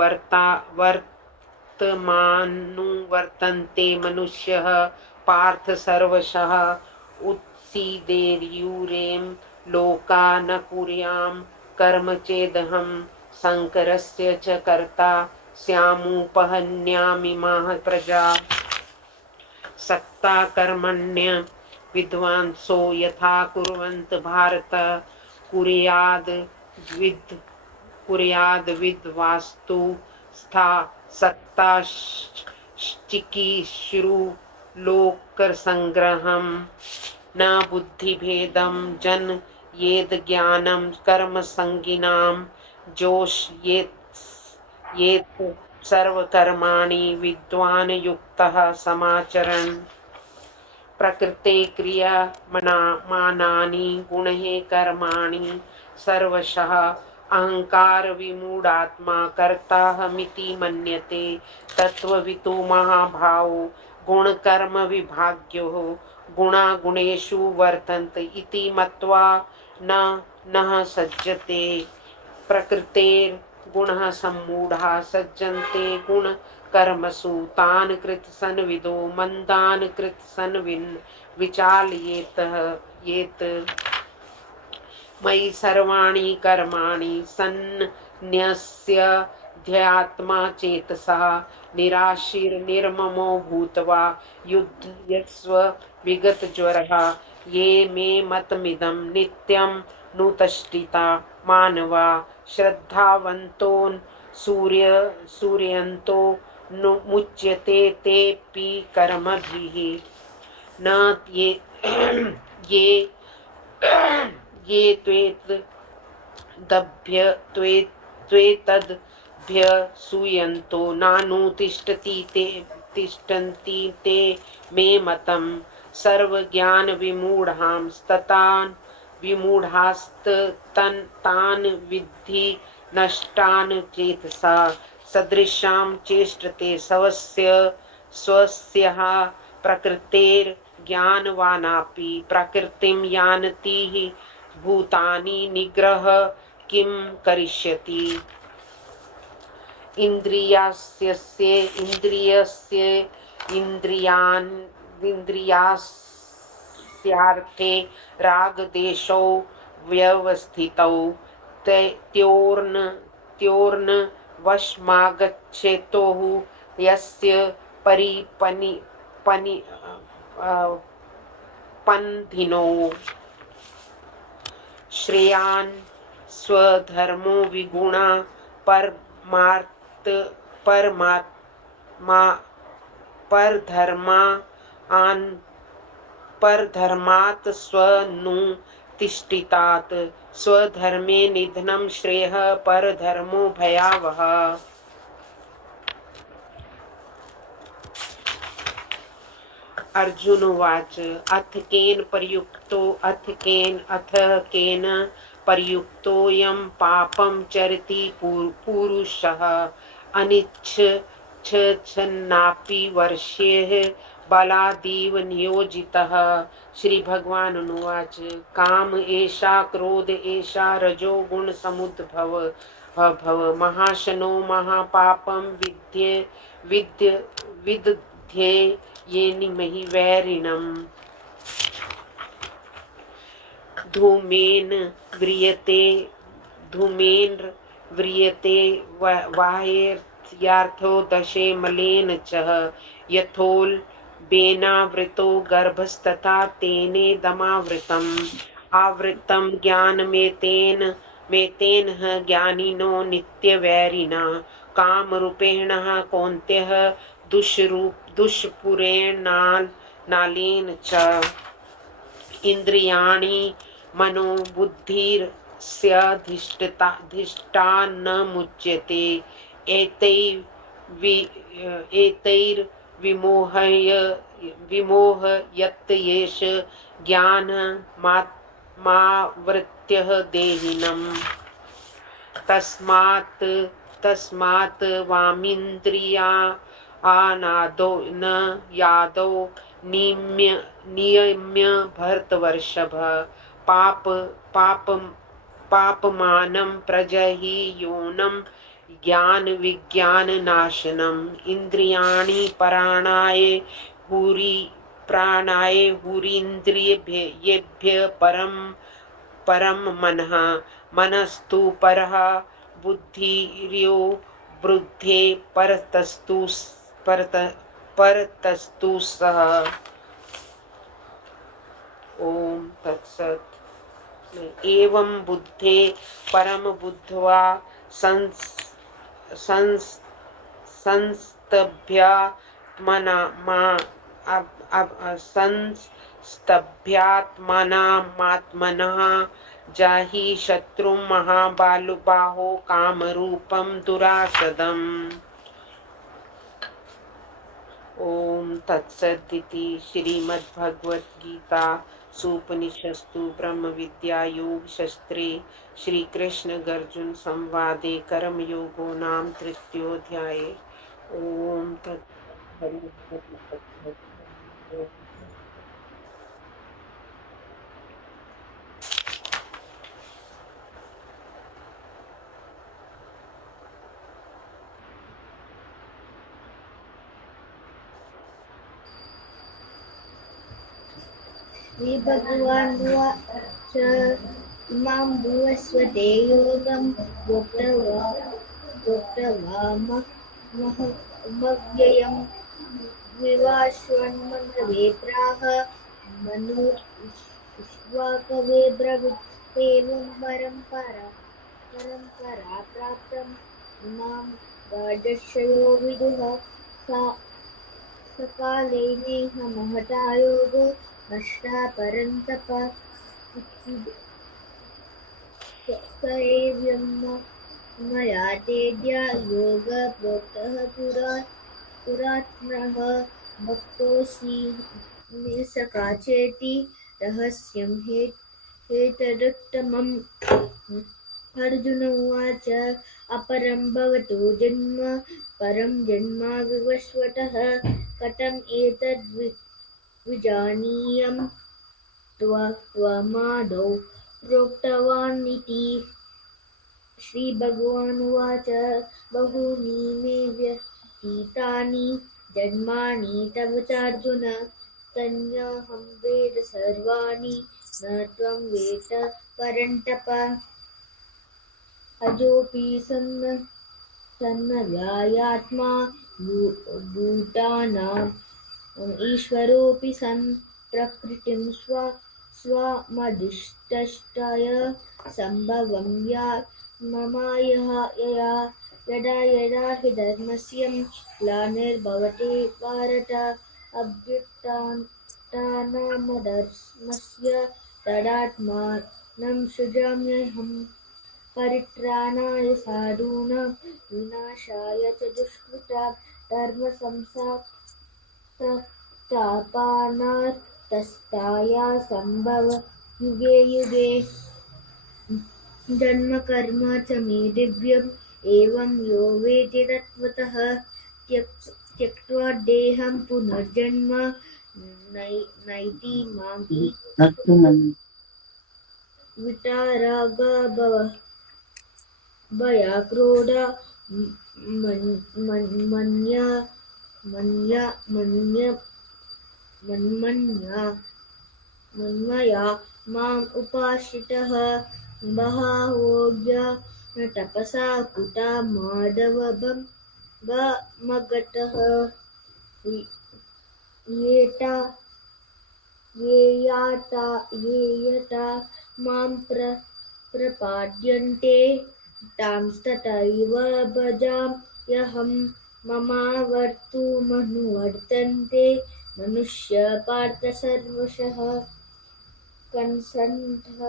वर्तमानुवर्तन्ते मनुष्यः पार्थ सर्वशः उत्सीदेयुरें लोका न कुर्यां कर्म चेदहं शङ्करस्य च कर्ता स्यामुपहन्यामिमाः प्रजा सक्ता कर्मण्य विद्वांसो यथा कुर्वन्त भारत कुर्याद् विद्वास्तु स्था सक्ता चिकीर्षु लोकसंग्रहं न बुद्धिभेदं जनयेद् ज्ञानं कर्मसंगिनां जोषयेत् सर्वकर्माणि विद्वान् युक्तः समाचरन् प्रकृते क्रियमाणानि गुणैः कर्माणि सर्वशः अहंकार विमूढात्मा कर्ताहमिति मन्यते तत्त्ववितो महाभावो गुणकर्म विभाग्यो गुणा गुणेषु वर्तन्त इति मत्वा नः सज्जते प्रकृतेर्गुणः सम्मूढाः सज्जन्ते गुणकर्मसु तान् कृतसन्विदो मन्दान् कृतसन् विचालयेत् मयि सर्वाणि कर्माणि सन्न्यस्य ध्यात्मा चेतसा निराशीर्निर्ममो भूत्वा युध्यस्व विगतज्वरः ये मे मतमिदं नित्यं नुतष्टिता मानवा श्रद्धावन्तोन् सूर्यन्तो मुच्यते तेऽपि कर्मभिः न ये ये ये त्वेतद्भ्य सूयन्तो नानुतिष्ठन्ति ते मे मतं सर्वज्ञानविमूढांस्ततान् विमूढास्तान् विद्धि नष्टान् चेतसा सदृशां चेष्टते स्वस्य प्रकृतेर्ज्ञानवानापि प्रकृतिं यानति भूतानि निग्रह किं करिष्यति इन्द्रियास्यार्थे रागदेशौ व्यवस्थितौ त्योर्न वशमागच्छेतोः यस्य पन्थिनो श्रेयान् स्वधर्मो विगुणा परधर्मात् स्वनुतिष्ठितात् स्वधर्मे निधनं श्रेयः परधर्मो भयावहः। अर्जुन उवाच अथ केन पर्युक्तोऽयं पापं चरति पुरुषः अनिच्छन्नापि वर्षेः बलादीव नियोजितः। श्री भगवान उवाच काम एषा क्रोध एषा रजोगुण समुद्भव महाशनो महापापं विद्ये येनिमहि वैरिणम् धूमेन व्रियते वाह्यार्थो दशे मलेन च यथोल्बेनावृतो गर्भस्तथा तेनेदमावृतम् आवृतं ज्ञानमेतेन ज्ञानिनो नित्यवैरिणा कामरूपेण कौन्तेय दुष्पुरेणालेन च इन्द्रियाणि मनोबुद्धिरस्याधिष्ठान मुच्यते एतैर्विमोहयत् येष ज्ञानमावृत्य देहिनम् तस्मात् वामिन्द्रियाणादो न यादो नियम्य भरतवर्षभ पापमानं प्रजहि योनं ज्ञानविज्ञाननाशनम् इन्द्रियाणि प्राणाय हुरीन्द्रियेभ्य परं मनस्तु परः बुद्धिर्यो वृद्धे परतस्तु सः। ओम तत्सत्। एवं बुद्धे परम बुद्ध्वा संस्तभ्यात्मनामात्मनः जाहि शत्रुं महाबाहुबाहो कामरूपं दुरासदम्। ओम तत्सदिति श्रीमद्भगवद्गीता सूपनिषत्सु ब्रह्म विद्या योग शास्त्रे श्री कृष्ण गर्जुन संवादे कर्मयोगो नाम तृतीयोऽध्याय। ओम श्री भगवान् उवाच इमां भुवस्वते योगं प्रोक्तवामव्ययं विवाश्वन्मन्त्रवे प्राह मनुष्वाकवे ब्रवीतेवं परम्परा परम्परा प्राप्तम् इमां राजर्षयो विदुः सकाले नेह महता योगो नष्टा परन्तप स एवं मया तेद्य योगः प्रोक्तः पुरात्मनः भक्तोऽसि मे सखा चेति रहस्यं हेतदुत्तमम्। अर्जुन उवाच अपरं भवतो जन्म परं जन्म विवस्वतः कथम् एतद्विजानीयं त्वमादौ प्रोक्तवानिति। श्रीभगवानुवाच बहूनि मे व्यतीतानि जन्मानि तव चार्जुन तन्नाहं वेद सर्वाणि न त्वं वेद परन्तप। अजोऽपि सन्नव्यायात्मा भूतानाम् ईश्वरोऽपि सन् प्रकृतिं स्वमधिष्ठाय सम्भवं ममायया यदा यदा हि धर्मस्य ग्लानिर्भवति भारत अभ्युत्थानमधर्मस्य तदात्मानं सृजाम्यहम्। परित्राणाय साधूनां विनाशाय च दुष्कृतां धर्मसंस्थापनार्थाय सम्भव युगे युगे। जन्म कर्म च मे दिव्यम् एवं यो वेति तत्त्वतः त्यक्त्वा देहं पुनर्जन्म नैति मां भयाक्रोध मन्मया माम् उपाश्रितः बहवो न तपसा कृता माधवमगतः ये यता मां प्रपाद्यन्ते तांस्तथैव भजाम्यहम्। ममावर्तुमनुवर्तन्ते मनुष्य पार्थ सर्वशः कंसन्तः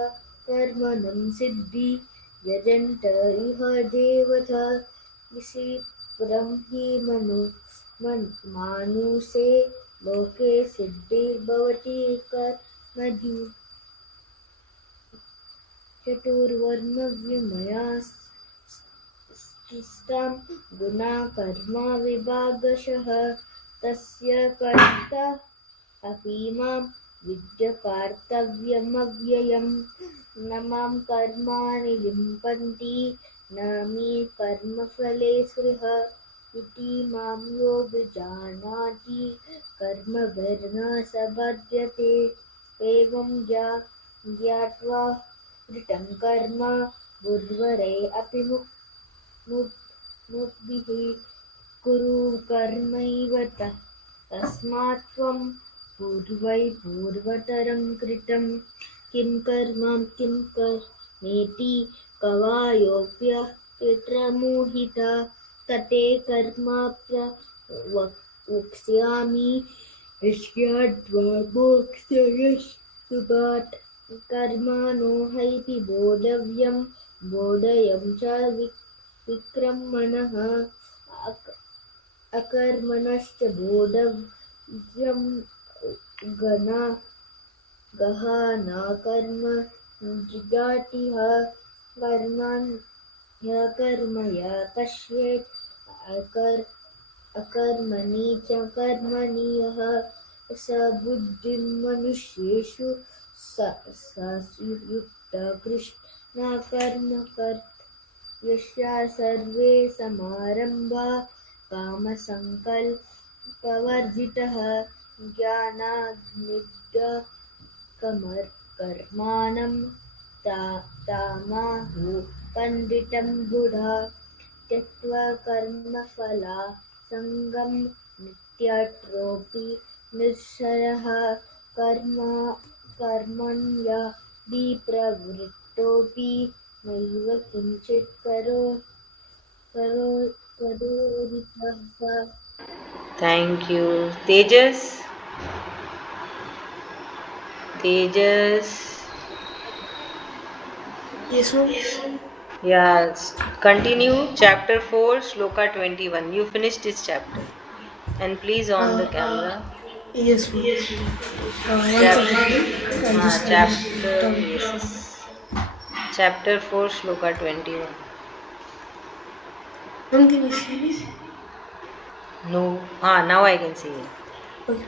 कर्मणं सिद्धि यजन्त इह देवता विषिप्रं हि मानुषे लोके सिद्धिर्भवति कर्मजि चतुर्वर्णव्यमया स्थितां गुणा कर्मा विभागशः तस्य कर्ता अपि मां विद्यकार्तव्यमव्ययम्। न मां कर्माणि लिम्पन्ति न मे कर्मफले स्पृह इति मां यो विजानाति कर्मभिर्न स बध्यते। एवं ज्ञात्वा कृतं कर्म बुद्ध्वरे अपि मुक्तिः कुरु कर्मैव तस्मात् त्वं पूर्वतरं कृतं किं कर्म किं कर्मेति कवायोऽप्यत्र तते कर्म प्रवक्ष्यामि यस्याद्वा मोक्षयस्तुभात् कर्मणो हैति बोधव्यं बोधयं च विक्रमणः अकर्मणश्च बोधव्यं गहना कर्म जिगातिः कर्मण्यकर्मया पश्येत् अकर्मणि च कर्मणि यः स बुद्धिं मनुष्येषु युक्तः कृष्णकर्मकर्ता यस्या सर्वे समारम्भा कामसङ्कल्पवर्जितः ज्ञानाग्निदग्धकर्माणं तामाहु पण्डितं बुधा त्यक्त्वा कर्मफलासङ्गं नित्यतरोऽपि निःश्चयः कर्मण्यभिप्रवृत्तोऽपि नैव किञ्चित् करोदितः सा। Thank you. Tejas? Tejas? Yes, ma'am. Yeah, continue chapter 4, Shloka 21. You finished this chapter. And please on the camera. Yes, ma'am. One Chapter, second. I'll just chapter, turn it yes, on. yes. Chapter 4, Shloka 21. Ma'am, can you see me? No. Now I can see it. Okay.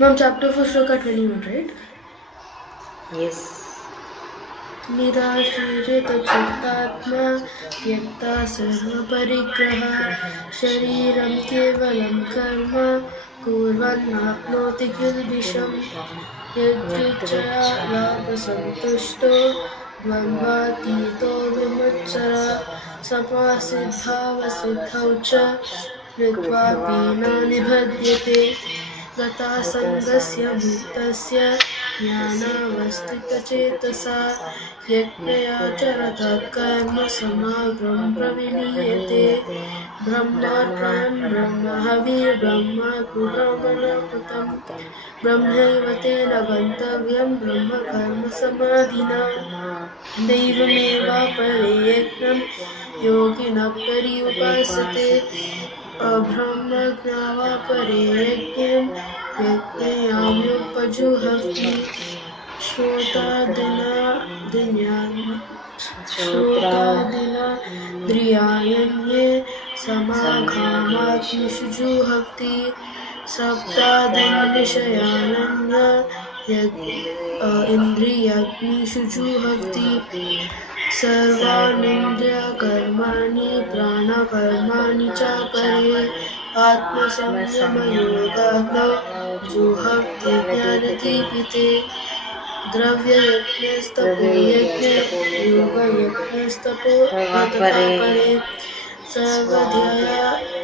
Ma'am, chapter 4, Shloka 21, right? Yes. निराशीरितचित्तात्मा त्यक्ता सर्वपरिग्रहः शरीरं केवलं कर्म कुर्वन्नाप्नोति किल्बिषम् यदृच्छया लाभसन्तुष्टो द्वन्द्वातीतो विमुत्सरः समासिद्धावसिद्धौ च कृत्वापि न निबध्यते गतासङ्गस्य मुक्तस्य ज्ञानावस्थितचेतसा यज्ञयाचरतः कर्म समाग्रं प्रविलीयते ब्रह्मार्पणं ब्रह्महविर्ब्रह्मकृतं ब्रह्मैव तेन गन्तव्यं ब्रह्मकर्मसमाधिना दैवमेवापरे यज्ञं योगिनः पर्युपासते ब्रह्मज्ञावापरे यज्ञं यज्ञयाम्युपजुहन्ति श्रोतादिनाद्रियायन्ये समाघामाग्निषु जुहन्ति सप्तादिन्विषयानन्य इन्द्रियाग्निषु जुहन्ति सर्वाणीन्द्रियकर्माणि प्राणकर्माणि चापरे आत्मसंयमयोगाग्नौ जुहन्ति ज्ञानदीपिते द्रव्ययज्ञस्तपो यज्ञे योगयज्ञस्तपो परे सर्वध्ययज्ञश्च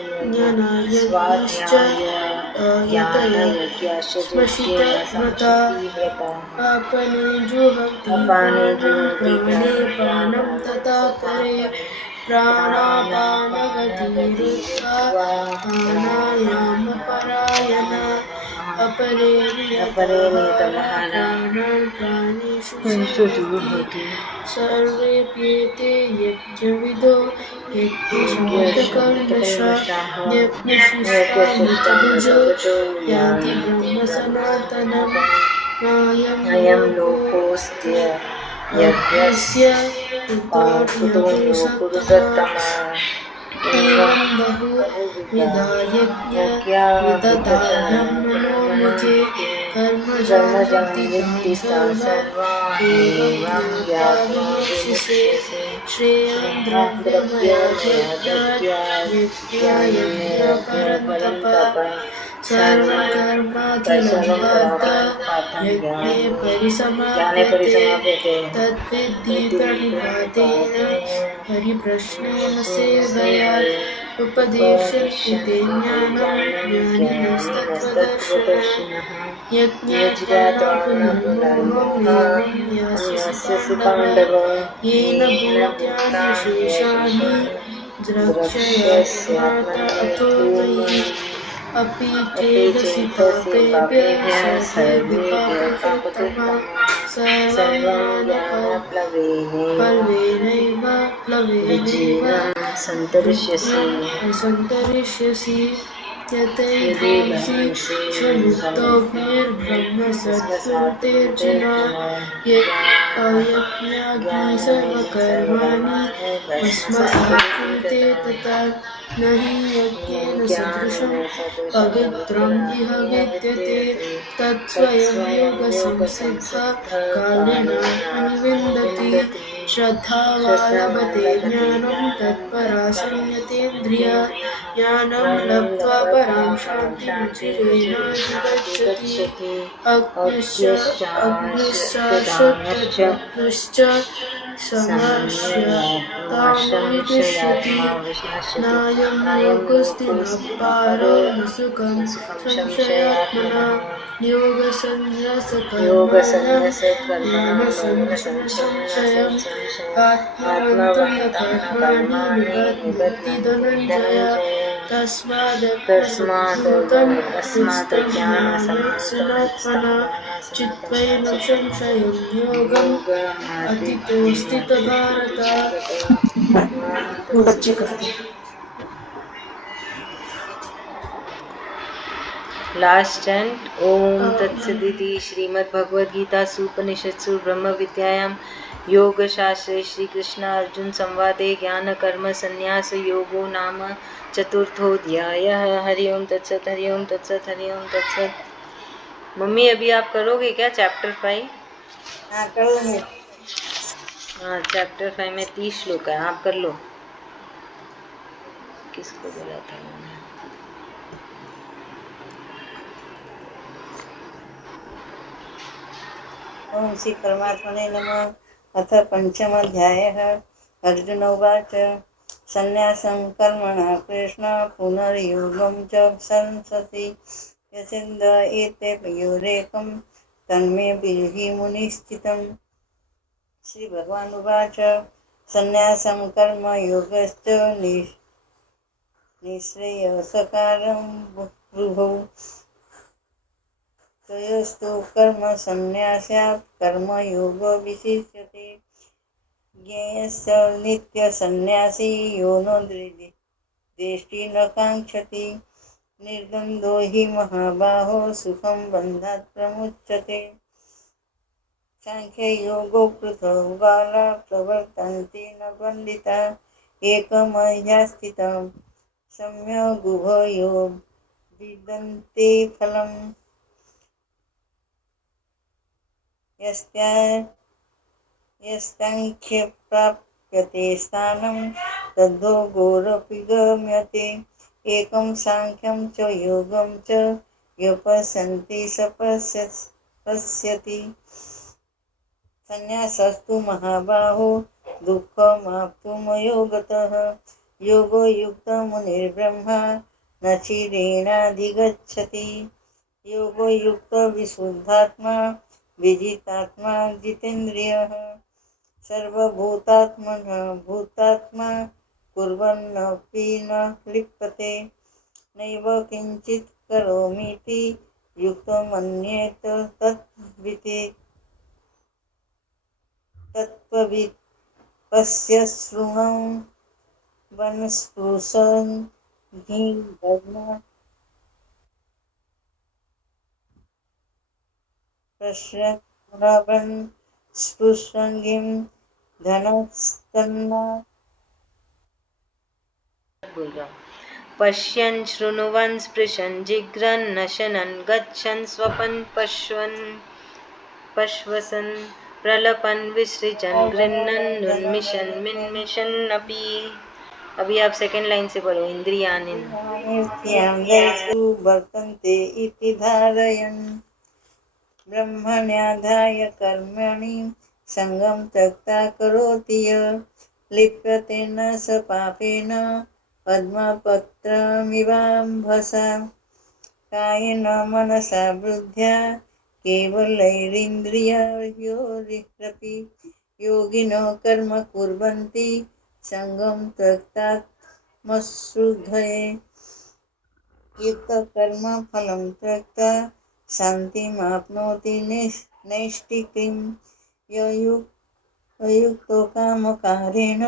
यतयश्मशितव्रता आपने जुहन्ति प्राणे प्राणं तथा परे प्राणापानगतिरुत्वा प्राणायामपरायणा अपरे प्राणान् प्राणेषु जुह्वति सर्वेऽप्येते यज्ञविदो यज्ञशमतकल्मषा यज्ञशिष्टामृतभुजो यान्ति ब्रह्मसनातनं नायं लोकोऽस्ति यज्ञस्य पुरुषोत्तमः एवं बहुविधा यज्ञविदधा ब्रह्मणो मुखे कर्मजान् सर्वान् एवं ज्ञात्वा विमोक्ष्यसे श्रेयान् द्रव्यमयाद्यज्ञात् यज्ञाय परन्तप सर्वं कर्माखिलं पार्थ यज्ञे परिसमाप्यते तद्विद्धि प्रणिपातेन परिप्रश्नेन सेवया उपदेशन्ति ते ज्ञानं ज्ञानिनस्तत्त्वदर्शिनः यज्ञात्मना पुनर्मोहम् एवं यास्यसि पाण्डव येन भूतानि शेषाणि द्रक्ष्यस्यात्मना अतो मयि अपि चेदसि पापेभ्यः सर्वैर्विपाककृतमा सर्वं ज्ञानप्लवेनैव सन्तरिष्यसि यतैधांसि क्षमुक्तोऽग्निर्ब्रह्मसत्कुरुतेऽर्जुन यज्ञाग्निः सर्वकर्माणि भस्मसात् कुरुते तथा न हि यज्ञेन सदृशं पवित्रम् इह विद्यते तत्स्वयं योगसंसिद्धः कालेनात्मनि विन्दति श्रद्धावा लभते ज्ञानं तत्परा संयतेन्द्रिया ज्ञानं लब्ध्वा परां शान्तिमचिरेणाधिगच्छति अग्निश्च समश्यतामविनश्यति नायं लोकोऽस्ति न पारो न सुखं संशयात्मना योगसंन्यासकर्मणां ज्ञानसंशयम् आत्मवन्तं न कर्माणि निबध्नन्ति धनञ्जय तस्मात् तस्मादज्ञानसमापन्ना चित्वैनं संशयं योगम् अतीतोऽस्ति भारत। बच्चे करते हैं। Last chant. ओम तत्सदिति श्रीमद्भगवद्गीतासूपनिषत्सु ब्रह्म विद्यायां योगशास्त्रे श्रीकृष्ण अर्जुन संवादे ज्ञान कर्म संन्यास योगो नाम चतुर्थोऽध्यायः। हरि ओम तत्सत, हरि ओम तत्सत, हरि ओम तत्सत। मम्मी अभी आप करोगे क्या चैप्टर 5? हाँ कर लेंगे। हाँ चैप्टर 5 में 30 श्लोक है, आप कर लो। किसको बोला था मैंने? ओम श्री परमात्मने नमः। अथ पंचमोऽध्यायः। अर्जुन उवाच सन्न्यासं कर्मणा कृष्ण पुनर्योगं च संसति यस्मिन् एते पयोरेकं तन्मे ब्रूहि मुनिश्चितम्। श्री भगवान उवाच सन्न्यासं कर्म योगश्च निःश्रेयसकारं बुभुः तयोस्तु कर्म संन्यासात् कर्मयोगो विशिष्यते। ज्ञेयस्य नित्यसन्न्यासी यो न द्वेष्टि न काङ्क्षति निर्द्वन्द्वो हि महाबाहो सुखं बन्धात् प्रमुच्यते। साङ्ख्ययोगो पृथक् बाला प्रवर्तन्ते न पण्डिता एकमया स्थितं सम्यगुभयो विदन्ते फलम्। यस्याङ्ख्ये प्राप्यते स्थानं तद्धो घोरपि गम्यते। एकं साङ्ख्यं च योगं च यो पश्यन्ति स पश्यति। संन्यासस्तु महाबाहो दुःखमाप्तुमयो गतः योगो युक्तमुनिर्ब्रह्मा न चिरेणाधिगच्छति। योगो युक्तविशुद्धात्मा विजितात्मा जितेन्द्रियः सर्वभूतात्मा कुर्वन्नपि न लिप्यते। नैव किञ्चित् करोमीति युक्तमन्येत तत्त्ववित् पश्य शृणु वनस्पृशन् हि धर्म प्रश्रवन् स्पृशन्गिं धनस्तन्ना बोल रहा हूँ। पश्यन् शृण्वन् स्पृशन् जिघ्रन् नशनन् गच्छन् स्वपन् पश्वसन् प्रलपन् विसृजन् गृह्णन् उन्मिषन् मिन्मिषन्नपि। अभी आप सेकंड लाइन से बोलो। इंद्रियाणेषु वर्तन्ते इति धारयन् ब्रह्मण्याधाय कर्मणि सङ्गं त्यक्ता करोति य लिप्यते न स पापेन पद्मपत्रमिवाम्भसा। कायेन मनसा बुद्ध्या केवलैरिन्द्रिययोरपि योगिनो कर्म कुर्वन्ति सङ्गं त्यक्तात्मशुद्धये। युक्तकर्म फलं त्यक्त्वा शान्तिमाप्नोति नैष्ठिकीम्। अयुक्तो कामकारेण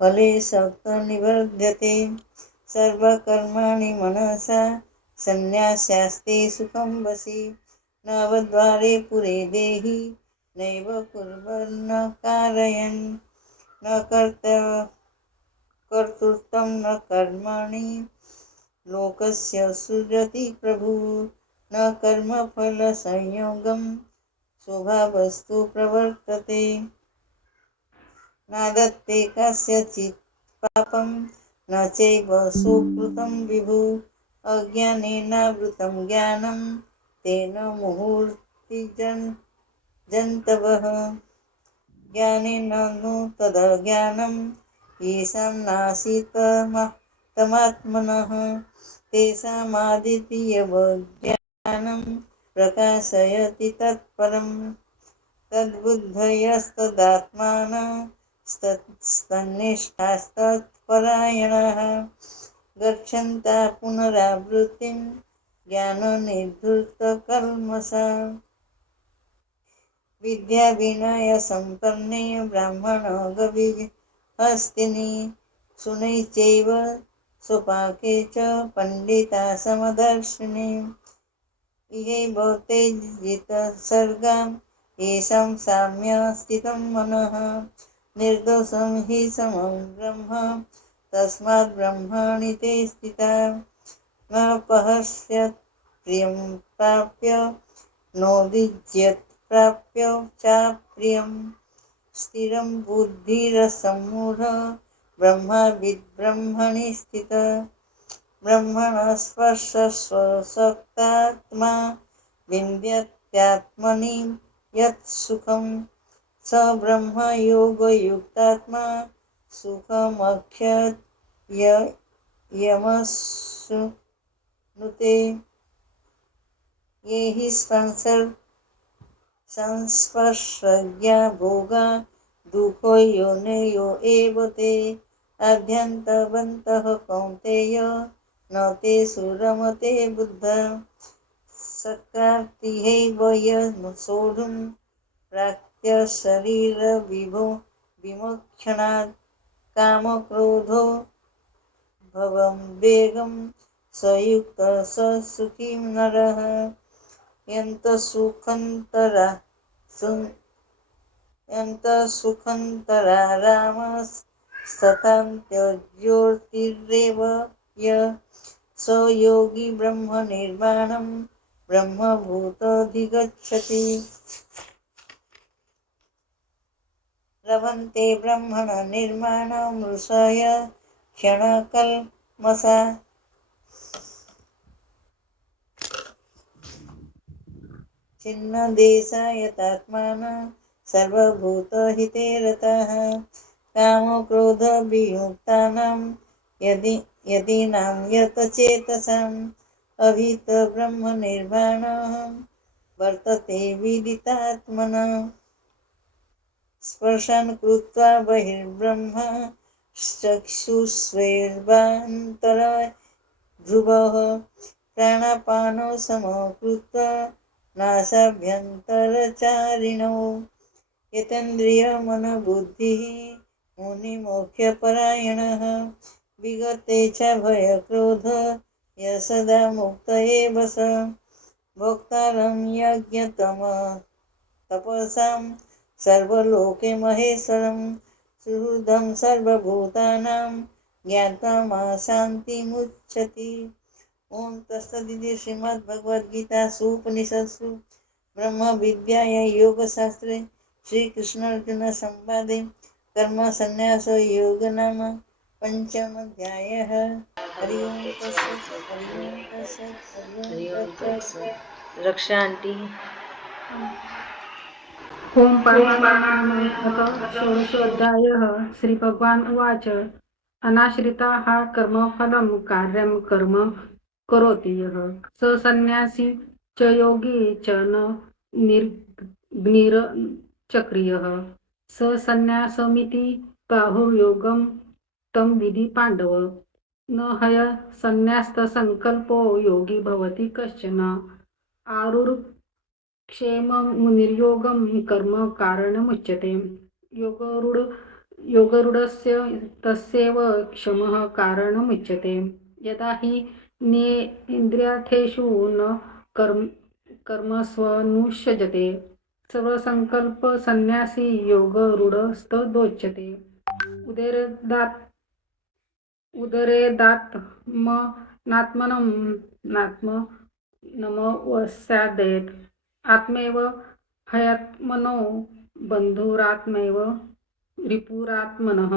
फले सक्तो निवर्ध्यते। सर्वकर्माणि मनसा सन्न्यासास्ते सुखं वसि नवद्वारे पुरे देहि नैव कुर्वन्न कारयन् न कर्तृत्वं न कर्मणि लोकस्य सृजति प्रभुः न कर्मफलसंयोगं स्वभावस्तु प्रवर्तते। नादत्ते कस्यचित् पापं न चैव सुकृतं विभुः अज्ञानेनावृतं ज्ञानं तेन मुहुर्ति जन्तवः। ज्ञानेन नु तदज्ञानं येषां नासीतमात्मनः तेषामादित्यवज्ञानं प्रकाशयति तत्परं तद्बुद्धयस्तदात्मानस्तन्निष्ठास्तत्परायणाः गच्छन्ता पुनरावृत्तिं ज्ञाननिर्धूतकल्मषा विद्याविनयसम्पन्ने ब्राह्मणो गविहस्तिनि सुनैश्चैव स्वपाके च पण्डिता समदर्शिनि इहैव तेजितसर्गां येषां साम्य स्थितं मनः निर्दोषं हि समं ब्रह्म तस्मात् ब्रह्मणि ते स्थिता न पश्यत् प्रियं प्राप्य नोदिज्यत् प्राप्य चाप्रियं स्थिरं बुद्धिरसम्मूढ ब्रह्मविद् ब्रह्मणि स्थितः ब्रह्मणः स्पर्शस्वशक्तात्मा विन्द्यत्यात्मनि यत् सुखं स ब्रह्मयोगयुक्तात्मा सुखमक्षयत् यमश्नुते ये हि संस्पर्शज्ञा भोगा दुःखो योनयो एव ते आद्यन्तवन्तः कौन्तेय न ते सुरमते बुद्ध सकार्तिहैव सोढुं प्राक्त्यशरीरविभो विमोक्षणात् कामक्रोधो भवं वेगं स युक्तः स सुखी नरः यन्तः सुखन्तरारामस्तथान्त्यज्योतिरेव य स योगी ब्रह्मनिर्वाणं ब्रह्मभूतधिगच्छति लभन्ते ब्रह्मण निर्माणं ऋषय क्षणकल्मषा छिन्नदेशायतात्मानः सर्वभूतहिते रताः कामक्रोधवियुक्तानां यदीनां यतचेतसाम् अभितब्रह्मनिर्वाणः वर्तते विदितात्मनः स्पर्शान् कृत्वा बहिर्ब्रह्म चक्षुष्वेर्वान्तराय ध्रुवः प्राणापानो समकृत्वा नासाभ्यन्तरचारिणौ यतेन्द्रियमनोबुद्धिः मुनिमोक्षपरायणः विगते च भयक्रोध सदा मुक्त एव स भोक्तारं यज्ञतपसां सर्वलोके महेश्वरं सुहृदं सर्वभूतानां ज्ञात्वा मा शान्तिमुच्यति। ओम तत्सदिति श्रीमद्भगवद्गीतासु उपनिषत्सु ब्रह्मविद्यायां योगशास्त्रे श्रीकृष्णार्जुन संवादे कर्मसन्न्यासयोगो नाम पंचमोऽध्यायः। हरि ओम तत्सत् हरि ओम तत्सत् हरि ओम तत्सत्। रक्षा आंटी। ओम परमात्मने नमः। अथ षोडशोऽध्यायः। श्रीभगवान् उवाच अनाश्रिताः कर्मफलं कार्यं कर्म करोति यः स सन्न्यासी च योगी च न निर्निरचक्रियः स सन्न्यासमिति बाहुर्योगं तं विधि पाण्डव न हय सन्न्यास्तसंकल्पो योगी भवति कश्चन क्षेममुनिर्योगं कर्म कारणमुच्यते योगरूढस्य तस्यैव क्षमः कारणमुच्यते यदा हि इन्द्रियार्थेषु न कर्मस्वनुष्यजते सर्वसंकल्पसन्न्यासी योगरूढस्तदोच्यते उदरेदात्मनात्मनमवसादयेत् आत्मैव हयात्मनो बन्धुरात्मैव रिपुरात्मनः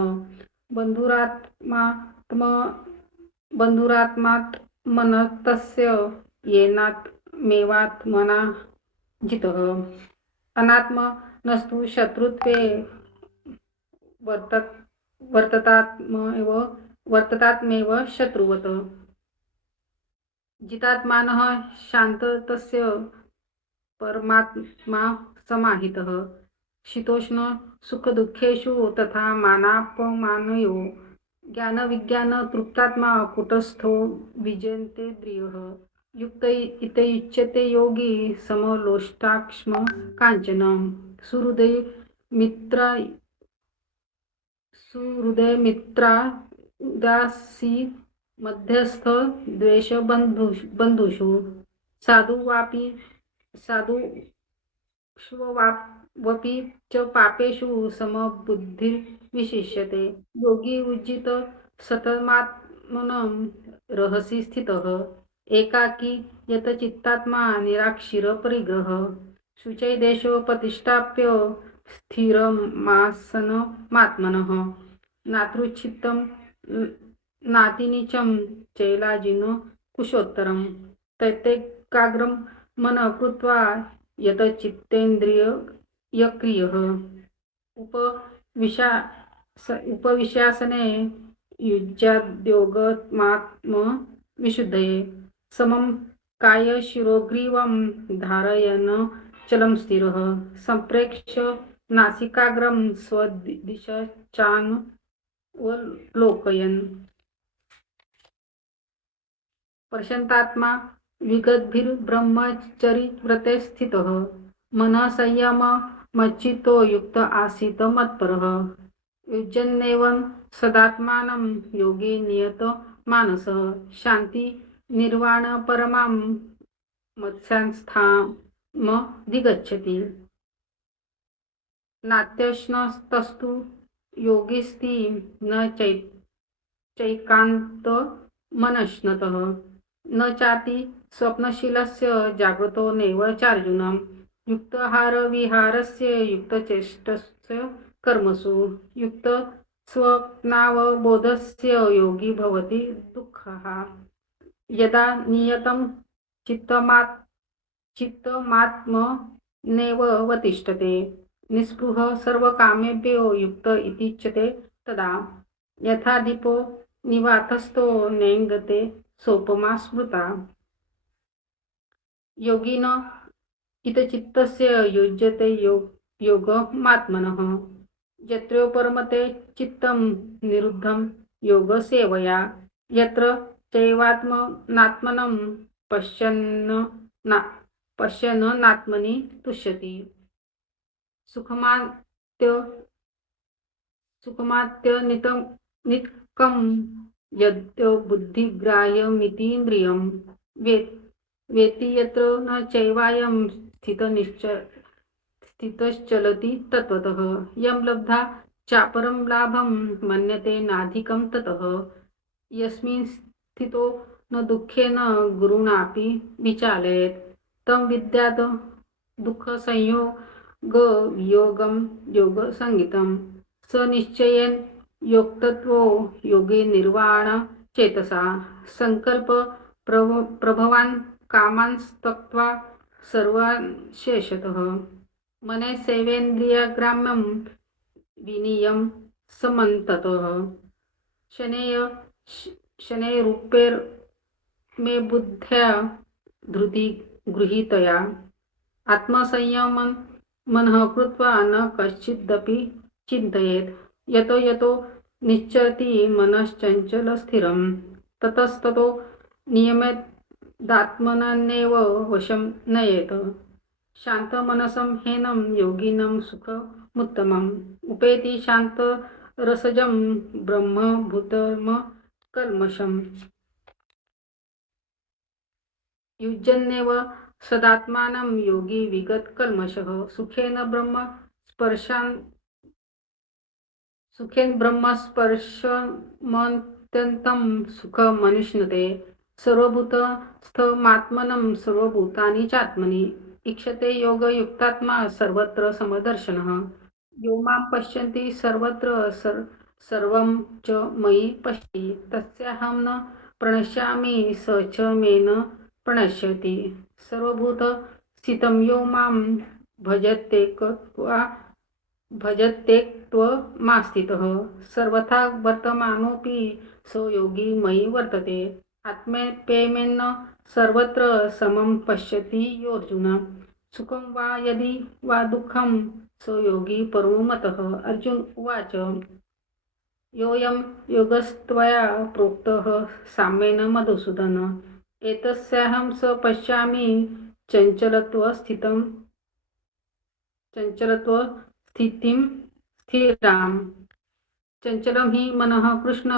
बन्धुरात्मात्मनस्तस्य येनात्मेवात्मना जितः अनात्मनस्तु शत्रुत्वे वर्ततात्मेव शत्रुवत् जितात्मानः शान्तस्य परमात्मा समाहितः शीतोष्ण सुखदुःखेषु तथा मानापमानयो ज्ञानविज्ञान तृप्तात्मा कुटस्थो विजयतेन्द्रियः युक्त इत्युच्यते योगी समलोष्टाक्ष्म काञ्चनं सुहृदय मित्रा उदासी मध्यस्थ द्वेष बंधुषु साधुष्वपि च पापेषु समबुद्धिर्विशिष्यते योगी उज्जित सतमात्मनं रहसि स्थितः एकाकी यत चित्तात्मा निराक्षीर परिग्रह शुचैदेशोपतिष्ठाप्य स्थिरमासनमात्मनः नातृच्छित्तं नातिनीचं चैलाजिनो कुशोत्तरं तैत्येकाग्रं मनः कृत्वा यत चित्तेन्द्रियक्रियः उपविशासने युज्याद्योगमात्मविशुद्धये समं काय शिरोग्रीवं धारयन् चलं स्थिरः सम्प्रेक्ष्य नासिकाग्रं स्वदिशाचान्वलोकयन् प्रशान्तात्मा विगतभिर्ब्रह्मचर्यव्रते स्थितः मनः संयममच्चित्तो युक्त आसीत् मत्परः युज्यन्नेवं सदात्मानं योगी नियतमानसः शान्ति निर्वाण परमां मत्स्यांस्थामधिगच्छति नात्यश्नस्तस्तु योगिस्ति न चैकान्तमनश्नतः न चाति स्वप्नशीलस्य जागृतो नैव चार्जुनं युक्ताहारविहारस्य युक्तचेष्टस्य कर्मसु युक्त स्वप्नावबोधस्य योगी भवति दुःखः यदा नियतं चित्तमात्मनेवतिष्ठते निःस्पृह सर्वकामेभ्यो युक्त इत्युच्यते तदा यथा दीपो निवातस्थो नेङ्गते सोपमा स्मृता योगिन इतचित्तस्य युज्यते योगमात्मनः यत्रोपरमते चित्तं निरुद्धं योगसेवया यत्र चैवात्मनात्मनं पश्यन्नात्मनि तुष्यति सुखमात्यनिकं यद्यो बुद्धिग्राह्यमितीन्द्रियं वेत्ति यत्र न चैवायं स्थितश्चलति तत्त्वतः यं लब्धा चापरं लाभं मन्यते नाधिकं ततः यस्मिन् स्थितो न दुःखेन गुरुणापि विचालयेत् तं विद्यात् दुःखसंयोगवियोगं योगसंज्ञितं स निश्चयेन योक्तत्वो योगे निर्वाण चेतसा संकल्प प्रभवान् कामान् त्यक्त्वा सर्वान् शेषतः मने सेवेन्द्रियग्राम्यं विनीयं समन्ततः शनैरूपैर्मे बुद्ध्या धृति गृहीतया आत्मसंयमं मनः कृत्वा न कश्चिदपि चिन्तयेत् यतो यतो निश्चरति मनश्चञ्चलस्थिरं ततस्ततो नियमेदात्मनैव वशं नयेत् शान्तमनसं ह्येनं योगिनं सुखमुत्तमम् उपेति शान्तरसजं ब्रह्मभूतमकल्मषम् युज्यन्नेव सदात्मानं योगी विगतकल्मषः सुखेन ब्रह्मस्पर्शमत्यन्तं सुखमनुष्णते सर्वभूतस्थमात्मनं सर्वभूतानि चात्मनि ईक्षते योगयुक्तात्मा सर्वत्र समदर्शनः यो मां पश्यन्ति सर्वत्र सर्वं च मयि पश्यति तस्याहं न प्रणश्यामि स च मे न प्रणश्यति सर्वभूतस्थितं यो मां भजत्येकत्वमास्थितः सर्वथा वर्तमानोऽपि स योगी मयि वर्तते आत्मैप्येमेन सर्वत्र समं पश्यति योऽर्जुन सुखं वा यदि वा दुःखं स योगी परमो मतः। अर्जुन उवाच योऽयं योगस्त्वया प्रोक्तः साम्येन मधुसूदन एतस्याहं स पश्यामि चञ्चलत्वस्थितिं स्थिराम्। चञ्चलं हि मनः कृष्ण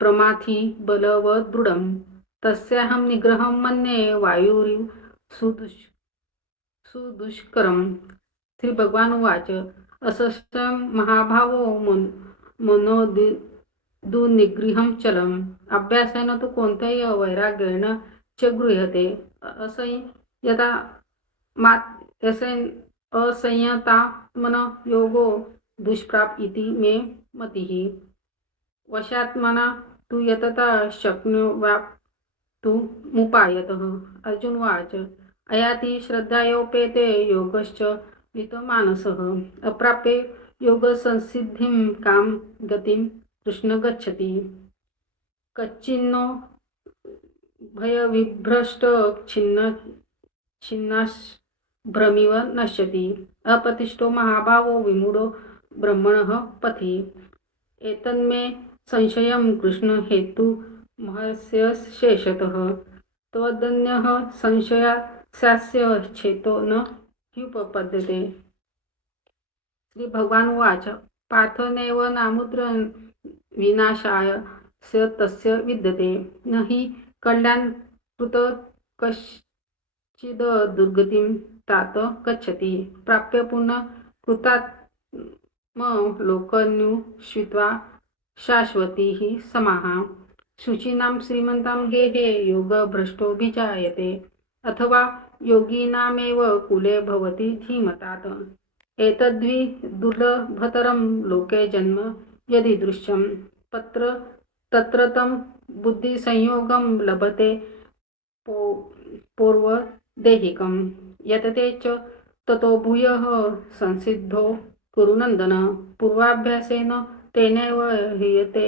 प्रमाथि बलवदृढं तस्याहं निग्रहं मन्ये वायुरिव सुदुष्करम्। श्री भगवान उवाच असस्यं महाभावो मनोदुनिग्रहं चलम्। अभ्यासेन तु कोणत्याही वैराग्येण च गृह्यते। असंयतात्मन योगो दुष्प्राप इति मे मतिः। वशात्मना तु यतता शक्नुयाप्तुमुपायतः। अर्जुन उवाच अयाति श्रद्धयोपेते योगश्च वितमानसः अप्राप्य योगसंसिद्धिं कां गतिं कृष्ण गच्छति। कच्चिन्नो भयविभ्रष्ट छिन्नाभ्रमिव नश्यति अप्रतिष्ठो महाभावो विमूढो ब्रह्मणः पथि। एतन्मे संशयं कृष्ण हेतु महस्य शेषतः त्वदन्यः संशयास्स्य चेतो न ह्युपपद्यते। श्री भगवान उवाच पार्थ नैव नामुत्र विनाशाय स तस्य विद्यते न हि कल्याणकृत कश्चिद् दुर्गतिं तात गच्छति प्राप्य पुनः कृतात्मलोकन्युषित्वा शाश्वतीः समाः। शुचीनां श्रीमन्तां गेहे योगभ्रष्टोऽभिजायते अथवा योगिनामेव कुले भवति धीमतात्। एतद्वि दुर्लभतरं लोके जन्म यदि दृश्यं तत्र तं बुद्धिसंयोगं लभते पूर्वदेहिकं यतते च ततो भूयः संसिद्धो कुरु नन्दन। पूर्वाभ्यासेन तेनैव ह्रियते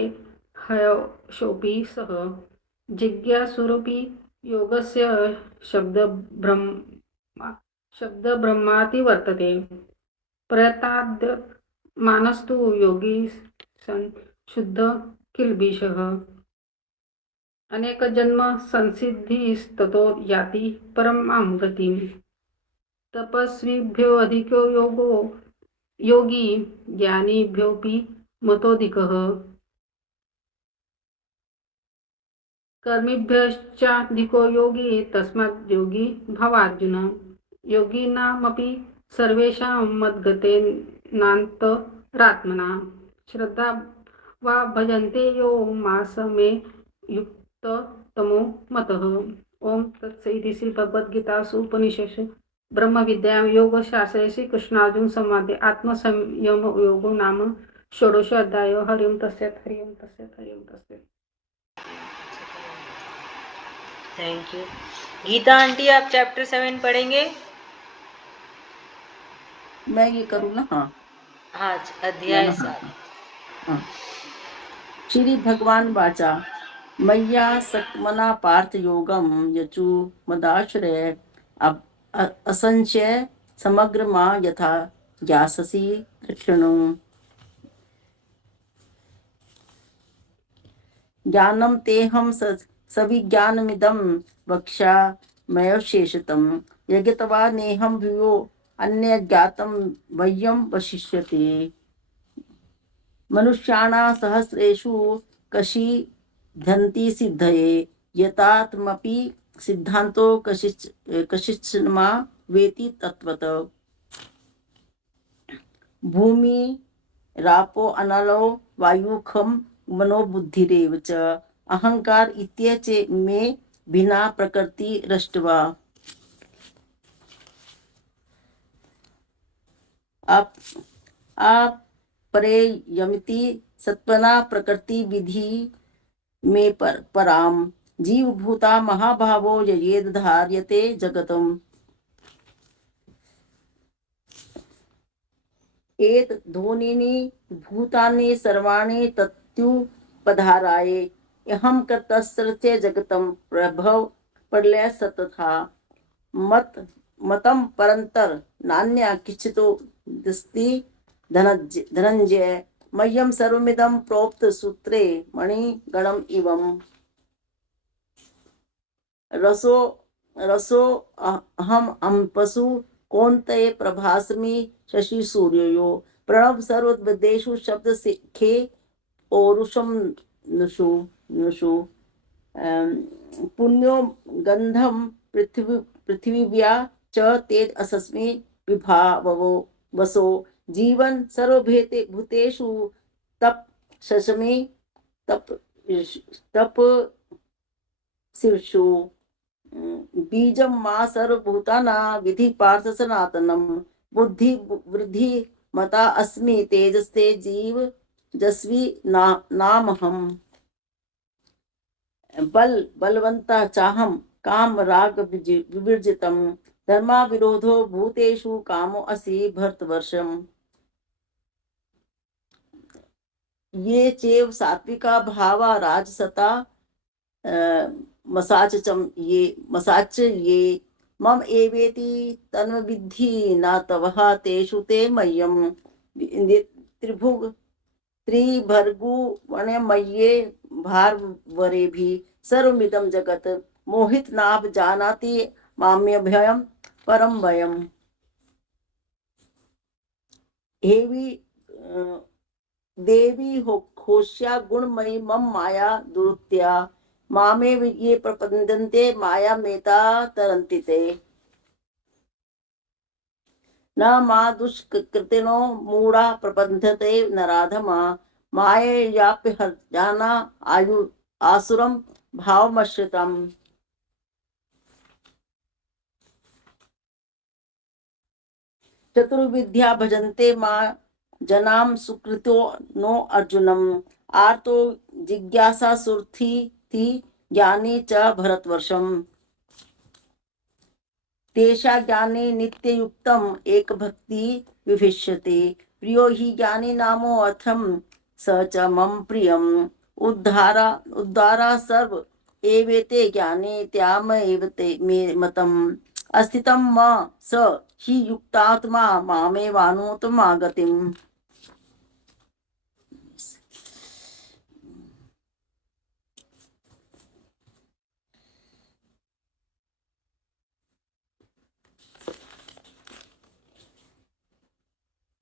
ह्यशोऽपि सः जिज्ञासुरपि योगस्य शब्दब्रह्माति वर्तते। प्रयताद्यमानस्तु योगी शुद्ध किल्बिषः अनेकजन्म संसिद्धिस्ततो याति परमां गतिम्। तपस्विभ्यो अधिको योगी ज्ञानिभ्योऽपि मतोऽधिकः कर्मिभ्यश्चाधिको योगी तस्मात् योगी भवार्जुन। योगिनामपि सर्वेषां मद्गतेनान्तरात्मना श्रद्धा वा भजन्ते यो मास मे युक्ततमो मतः। ओम तत्सदिति श्री भगवद्गीतासु उपनिषत्सु ब्रह्म विद्यायां योगशास्त्रे श्रीकृष्णार्जुन संवादे आत्मसंयम योगो नाम षोडशोऽध्यायो। हरि ओम तत्सत् हरि ओम तत्सत् हरि ओम तत्सत्। Thank you. गीता आंटी आप चैप्टर 7 पढ़ेंगे? मैं ये करूँ ना? हाँ हाँ, अध्याय 7। श्री भगवान वाचा मय्या सक्मना पार्थ योगम यचु मदाश्रय असंशय समग्र मा यथा ज्ञाससि कृष्णु। ज्ञानम तेहम सविज्ञानमिदं वक्ष्याम्यशेषतम् यज्ञतवा नेहं भूयो अन्यज्ञातं वह्यं वशिष्यते। मनुष्याणां सहस्रेषु कशिध्यन्ति सिद्धये यतात्मपि सिद्धान्तो कश्चिन्मा वेति तत्त्वतः। भूमि रापो अनलो वायुखं मनोबुद्धिरेव च अहंकार इत्येचे मे भिन्ना प्रकृति रष्टवा। आप परे यमिति सत्वना प्रकृति विधि में पराम जीवभूता महाभावो ययेद धार्यते जगतम्। एत ध्वनिनि भूतानि सर्वाणि तत्युपधाराये अहं कर्तस्य जगतं प्रभव प्रलय सतथा मतं परन्तर नान्या किंचितो दस्ति धनञ्जय मह्यं सर्वमिदं प्रोक्त सूत्रे मणिगणम् इवम् रसो अहम पशु कौन्तेय प्रभास्मि शशि सूर्यो प्रणव सर्ववेदेषु शब्द सिखे पौरुषम नुषु पुण्यो गंधम पृथ्वीव्या च तेज असस्मि विभावो वसो जीवन सर्वभूते भूतेषु तप शशमि तप शीर्षु बीजम मा सर्वभूताना विधि पार्थ सनातनम बुद्धि वृद्धि मता अस्मि तेजस्ते जीव जस्वी नामहम बलवंता चाहम काम राग विवर्जितम धर्मा विरोधो भूतेषु कामो असि भरतवर्षम ये चेव सात्विका भावा राजसता मसाच ये मम एवेति तन्विद्धि न तवः तेषु ते मह्यम त्रिभुग त्रिभर्गु वणमये भारवरे भी सर्वमिदं जगत मोहित नाभ जानाति माम्यभयं परम भयम हेवी देवी होश्या गुणमयी मम माया दुरुत्या मामे ये प्रपद्यन्ते माया मेता तरन्ति ते न मा दुष्कृतिनो मूढ़ा प्रबन्धते नराधमा माययाप्य हर्जाना आयु आसुरम भावमश्रितम चतुर्विद्या भजन्ते मा जनाम सुकृतो नो अर्जुनम आर्तो जिज्ञासा सुर्थी थी ज्ञानी च भरतवर्षम तेषा ज्ञाने नित्ययुक्तम एक भक्ति विभिष्यते प्रियो हि ज्ञानी नामो अथम स च मम प्रियम उद्धारा सर्व एवेते ज्ञाने त्याम एवते मे मतम अस्थितम म स हि युक्तात्मा मामेवानुत्तमा गतिम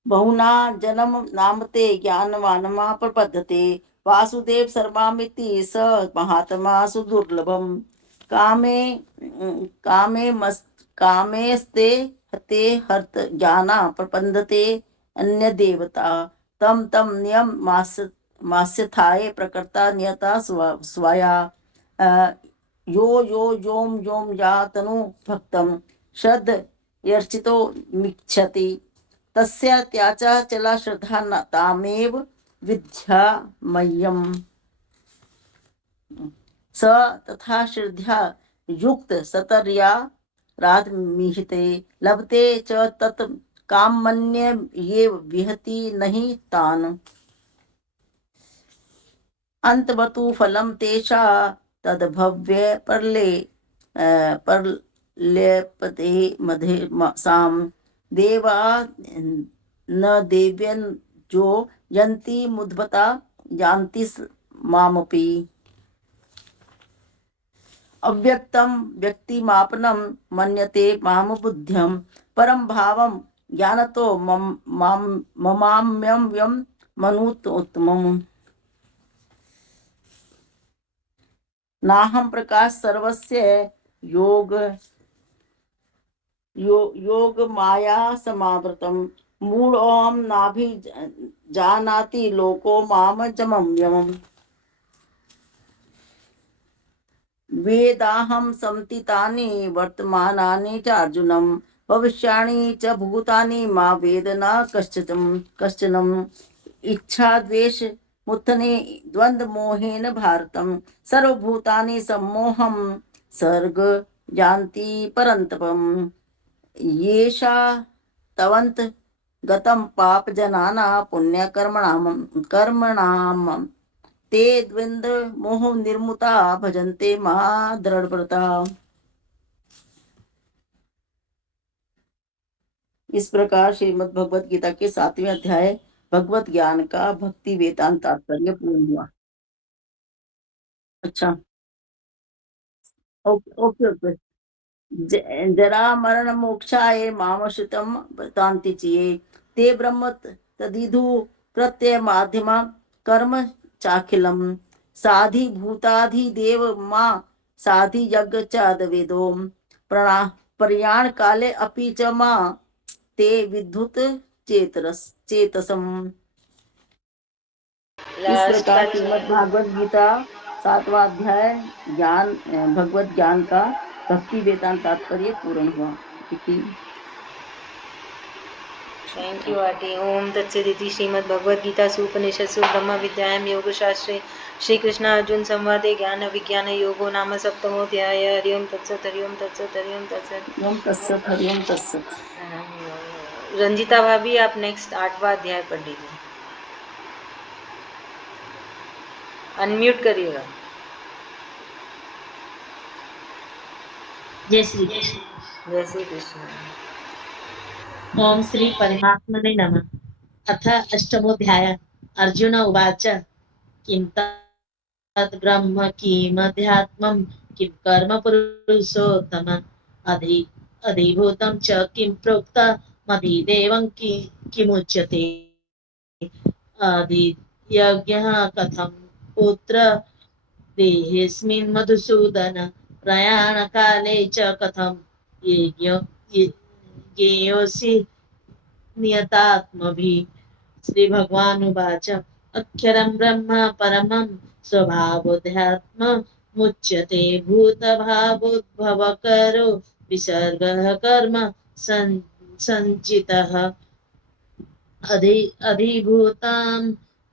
बहुना जन्म नामते ज्ञानवानमा प्रपद्यते वासुदेव सर्वामिति स महात्मा सुदुर्लभम कामेस्ते हते हर्त ज्ञाना प्रपन्दते अन्य देवता तम तम नियम मास्यथाये प्रकृता नियता स्वया यो योम योम या तनु भक्तम श्रद्ध यर्चितो मिच्छति तस्य त्याचा चला श्रद्धा तामेव विद्या मह्यम स तथा श्रद्धा युक्त सतर्या राधमिहिते लभते च तत् कामन्य ये विहति नहीं तान अंतवतु फलम तेषा तद्भव्य परलेपते मधे साम देवा न देव्यन जो यंती मुद्भता यान्ति मामपि अव्यक्तम व्यक्तिमापनम मन्यते माम बुद्ध्यम परम भावम ज्ञानतो ममाम्यम व्यम मनुत उत्तमम नाहम प्रकाश सर्वस्य योग माया समावृतम मूढ़ोम नाभि जानाति लोको माम जमम्यम वेदाहम संतितानि वर्तमानानि च अर्जुनम भविष्याणि च भूतानि मा वेद न कश्चनम इच्छा द्वेष मुत्थने द्वंद्व मोहेन भारतम सर्वभूतानि सम्मोहम सर्ग जानति परंतपम येषा तवंत गतम पाप जनाना पुण्य कर्मणाम ते द्वंद मोह निर्मुता भजन्ते महादृढ़व्रता इस प्रकार श्रीमद् भगवत गीता के 7वें अध्याय भगवत ज्ञान का भक्ति वेदांत तात्पर्य पूर्ण हुआ। अच्छा, ओके ओके ओके। जरा मरण मोक्षाय मामश्रितं तान्ति चिये ते ब्रह्म तदिधु प्रत्यय माध्यम कर्म चाखिलम साधि भूताधिदेव मा साधि यज्ञ चादवेदो प्रयाण काले अपि च मा ते विद्युत चेतसम। इस प्रकार श्रीमद् भागवत गीता 7वां अध्याय ज्ञान भगवत ज्ञान का भक्ति वेदांत तात्पर्य पूर्ण हुआ। Thank you aunty. ओम तत्सदिति श्रीमद् भगवद गीता उपनिषत्सु ब्रह्म विद्यायां योगशास्त्रे श्री कृष्ण अर्जुन संवादे ज्ञान विज्ञान योगो नाम सप्तमोऽध्याय। हरि ओम तत्सत हरि ओम तत्सत हरि ओम तत्सत ओम तत्सत हरि ओम तत्सत। रंजिता भाभी आप नेक्स्ट 8वां अध्याय पढ़ लीजिए। अनम्यूट करिएगा। जय श्री कृष्ण। जय श्री कृष्ण। ओम श्री परमात्मने नमः। अथ अष्टमोऽध्याय। अर्जुन उवाच किं तत् ब्रह्म किमध्यात्मं किं कर्म पुरुषोत्तम अधिभूतं च किं प्रोक्तमधिदेवं किमुच्यते अधियज्ञः कथं पुत्र देहेऽस्मिन् मधुसूदन प्रयाणकाले च कथं ज्ञेयोऽसि नियतात्मभिः। श्री भगवान उवाच अक्षरं ब्रह्म परमं स्वभावोऽध्यात्ममुच्यते भूतभावोद्भवकरो विसर्गः कर्म सञ्चितः अधिभूतं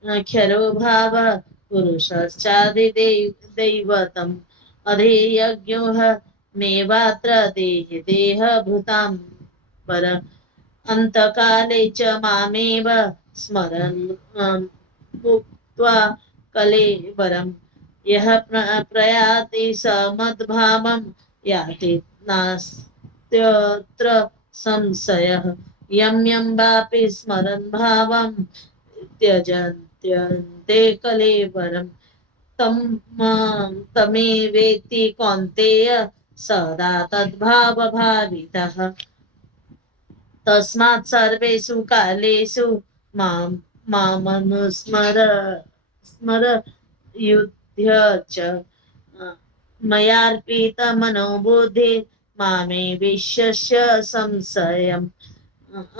क्षरो भाव पुरुषश्चादिदैवतम् अधियज्ञोः मेवात्र देहभूतां पर अन्तकाले च मामेव स्मरन् मुक्त्वा कलेवरं यः प्रयाति स मद्भावं याति नास्त्यत्र संशयः यं यं वापि स्मरन् भावं त्यजन्त्यन्ते कलेवरं तमेवेति कौन्तेय सदा तद्भावभावितः तस्मात् सर्वेषु कालेषु मामनुस्मर युध्य च मयार्पितमनोबुद्धि मामे विश्वस्य संशयम्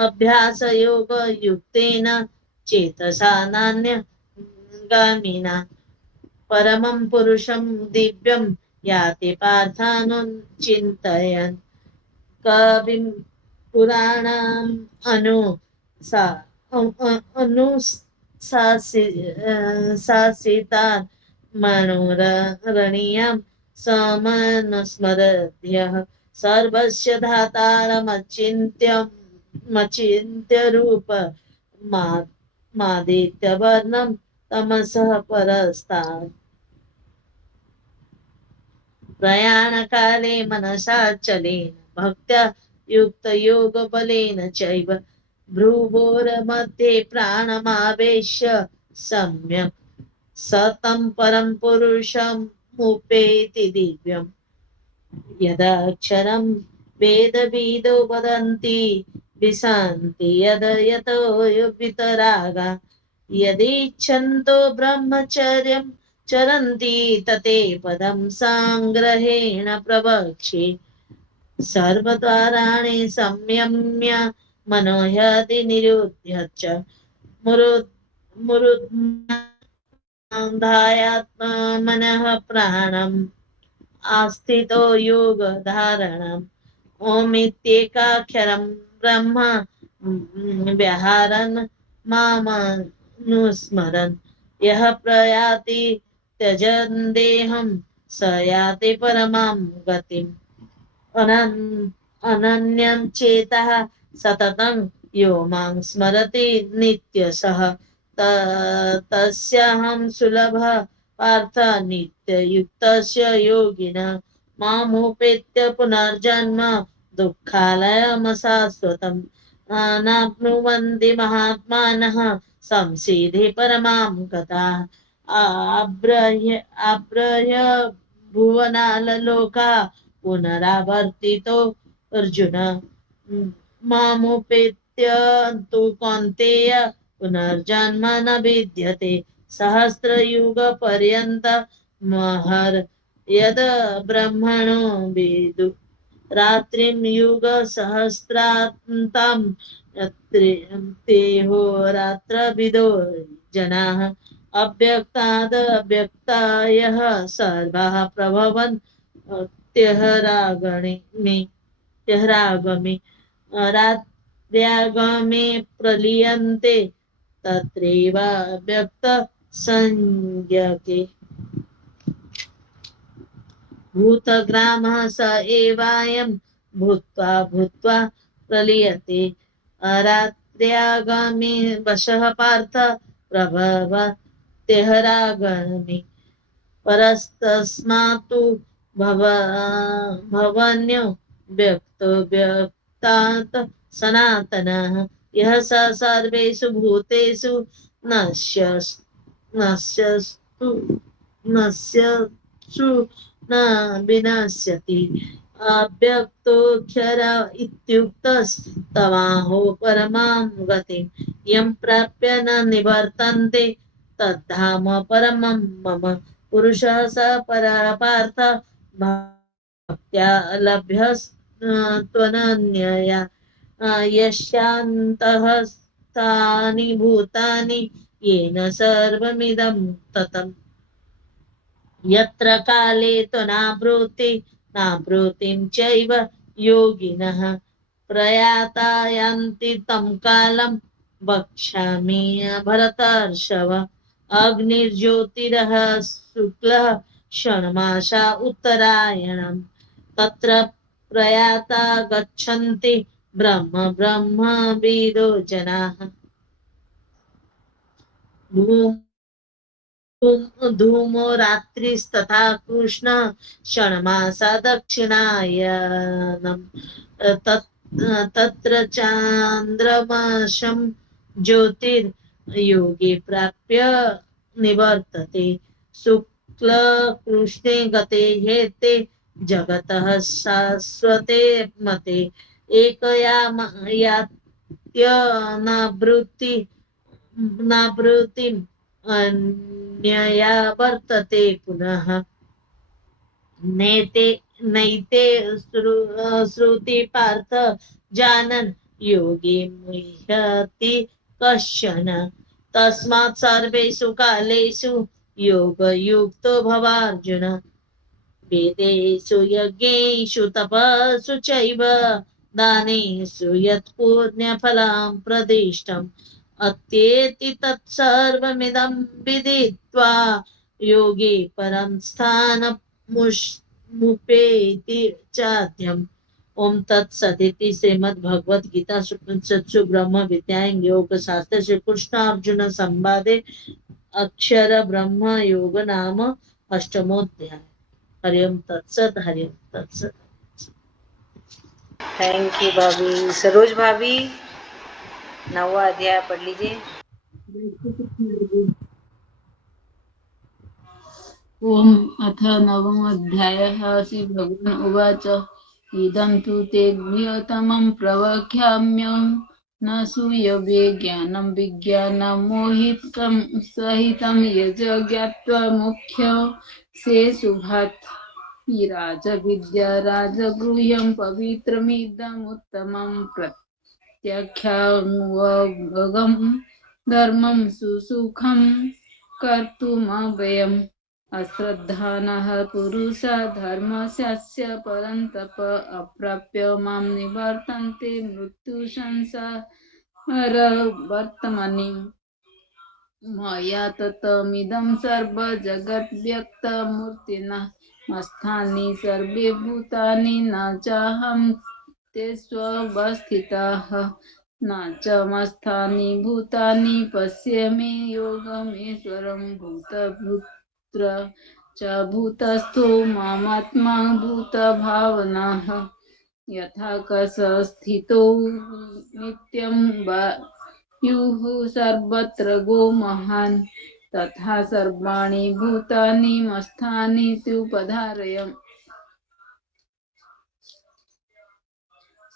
अभ्यासयोगयुक्तेन चेतसा नान्यगामिना परमं पुरुषं दिव्यं याति पार्थानुचिन्तयन् कविं पुराणाम् अनुशासितान् मनोरणीयं समनुस्मरद्यः सर्वस्य धातारमचिन्त्य रूप मादित्यवर्णं तमसः परस्तात् प्रयाणकाले मनसाचलेन भक्त्या युक्तयोगबलेन चैव भ्रुवोर्मध्ये प्राणमावेश्य सम्यक् सतं परं पुरुषमुपेति दिव्यम् यदाक्षरं वेदविदो वदन्ति विशान्ति यतो वितरागा यदिच्छन्तो ब्रह्मचर्यं चरन्ति तते पदं साङ्ग्रहेण प्रवक्ष्ये सर्वद्वाराणि संयम्य मनोह्यति निरुध्य च मुरुद्धायात्मनः प्राणम् आस्थितो योगधारणम् ओमित्येकाक्षरं ब्रह्म व्याहरन् मामनुस्मरन् यः प्रयाति त्यजन् देहं स याति परमां गतिम् अनन्यं चेतः सततं यो मां स्मरति नित्यशः तस्याहं सुलभः पार्थ नित्ययुक्तस्य योगिनः मामुपेत्य पुनर्जन्म दुःखालयमशाश्वतम् नाप्नुवन्ति महात्मानः संसिधि परमां गताः आब्रह्य भुवनालोका पुनरावर्तितो अर्जुन मामुपेत्य तु कौन्तेय पुनर्जन्म न विद्यते सहस्रयुगपर्यन्त महर् यद ब्रह्मणो विदु रात्रिं युगसहस्रान्तं तेहोरात्रविदो जनाः अव्यक्तादव्यक्तायः सर्वाः प्रभवन् त्यहरागमे रात्र्यागमे प्रलीयन्ते तत्रैव व्यक्त संज्ञके भूतग्रामः स एवायं भूत्वा भूत्वा प्रलीयते रात्र्यागमे वशः पार्थ प्रभव त्यहरागमे परस्तस्मात्तु भवन्यो व्यक्तो व्यक्तात् सनातनः यः स सर्वेषु भूतेषु नश्यस्तु न विनश्यति अव्यक्तोऽक्षर इत्युक्तस्तमाहो परमां गतिं यं प्राप्य न निवर्तन्ते तद्धाम परमं मम पुरुषः स परः पार्थ भक्त्या लभ्यस्त्वनन्यया यस्यान्तः स्थानि भूतानि येन सर्वमिदं ततम् यत्र काले नावृत्तिं चैव योगिनः प्रयाता यान्ति तं कालं वक्ष्यामि भरतर्षभ अग्निर्ज्योतिरः शुक्लः षण्मासा उत्तरायणम् तत्र प्रयाता गच्छन्ति ब्रह्मविदो जनाः धूमो रात्रिस्तथा कृष्ण षण्मासा दक्षिणायनम् तत्र चान्द्रमशं ज्योतिर्योगे प्राप्य निवर्तते शुक्लकृष्णे गते हेते जगतः शाश्वते मते एकया यात्यनावृत्तिम् अन्यया वर्तते पुनः नैते श्रुति पार्थ जानन् योगे मुह्यति कश्चन तस्मात् सर्वेषु कालेषु योगयुक्तो भवार्जुन वेदेषु यज्ञेषु तपस्सु चैव दानेषु यत् पुण्यफलं प्रदिष्टम् अत्येति तत्सर्वमिदं विदित्वा योगे परं स्थानमुपेति चाद्यम् ओम तत्सदिति श्रीमद्भगवद्गीता उपनिषत्सु ब्रह्म विद्यायां योगशास्त्रे श्री कृष्ण अर्जुन संवादे अक्षर ब्रह्म योग नाम अष्टमोध्याय हरि ओम तत्सत हरि ओम तत्सत। थैंक यू भाभी। सरोज भाभी 9वां अध्याय पढ़ लीजिए। ओम अथ नवमोऽध्यायः श्री भगवान् उवाच इदं तु ते गृहतमं प्रवक्ष्याम्यहं न सूयवे ज्ञानं विज्ञानं मोहितं सहितं यज ज्ञात्वा मुख्य से शुभात् राजविद्या राजगृह्यं पवित्रमिदमुत्तमं प्रत्याख्यानुवगं धर्मं सुसुखं कर्तुमव्ययम् अश्रद्धानः पुरुषा धर्मस्य परन्तप अप्राप्य मां निवर्तन्ते मृत्युसंसारवर्त्मनि मया ततमिदं सर्वजगद्व्यक्तमूर्तिना मस्थानि सर्वे भूतानि न चाहं ते स्वस्थिताः न च मस्थानि भूतानि पश्य मे योगमेश्वरं भूतभूत्र च भूतस्थो मामात्मा भूतभावनाः यथा कसस्थितो नित्यं वायुः सर्वत्र गो महान् तथा सर्वाणि भूतानि मत्स्थानि त्युपधारय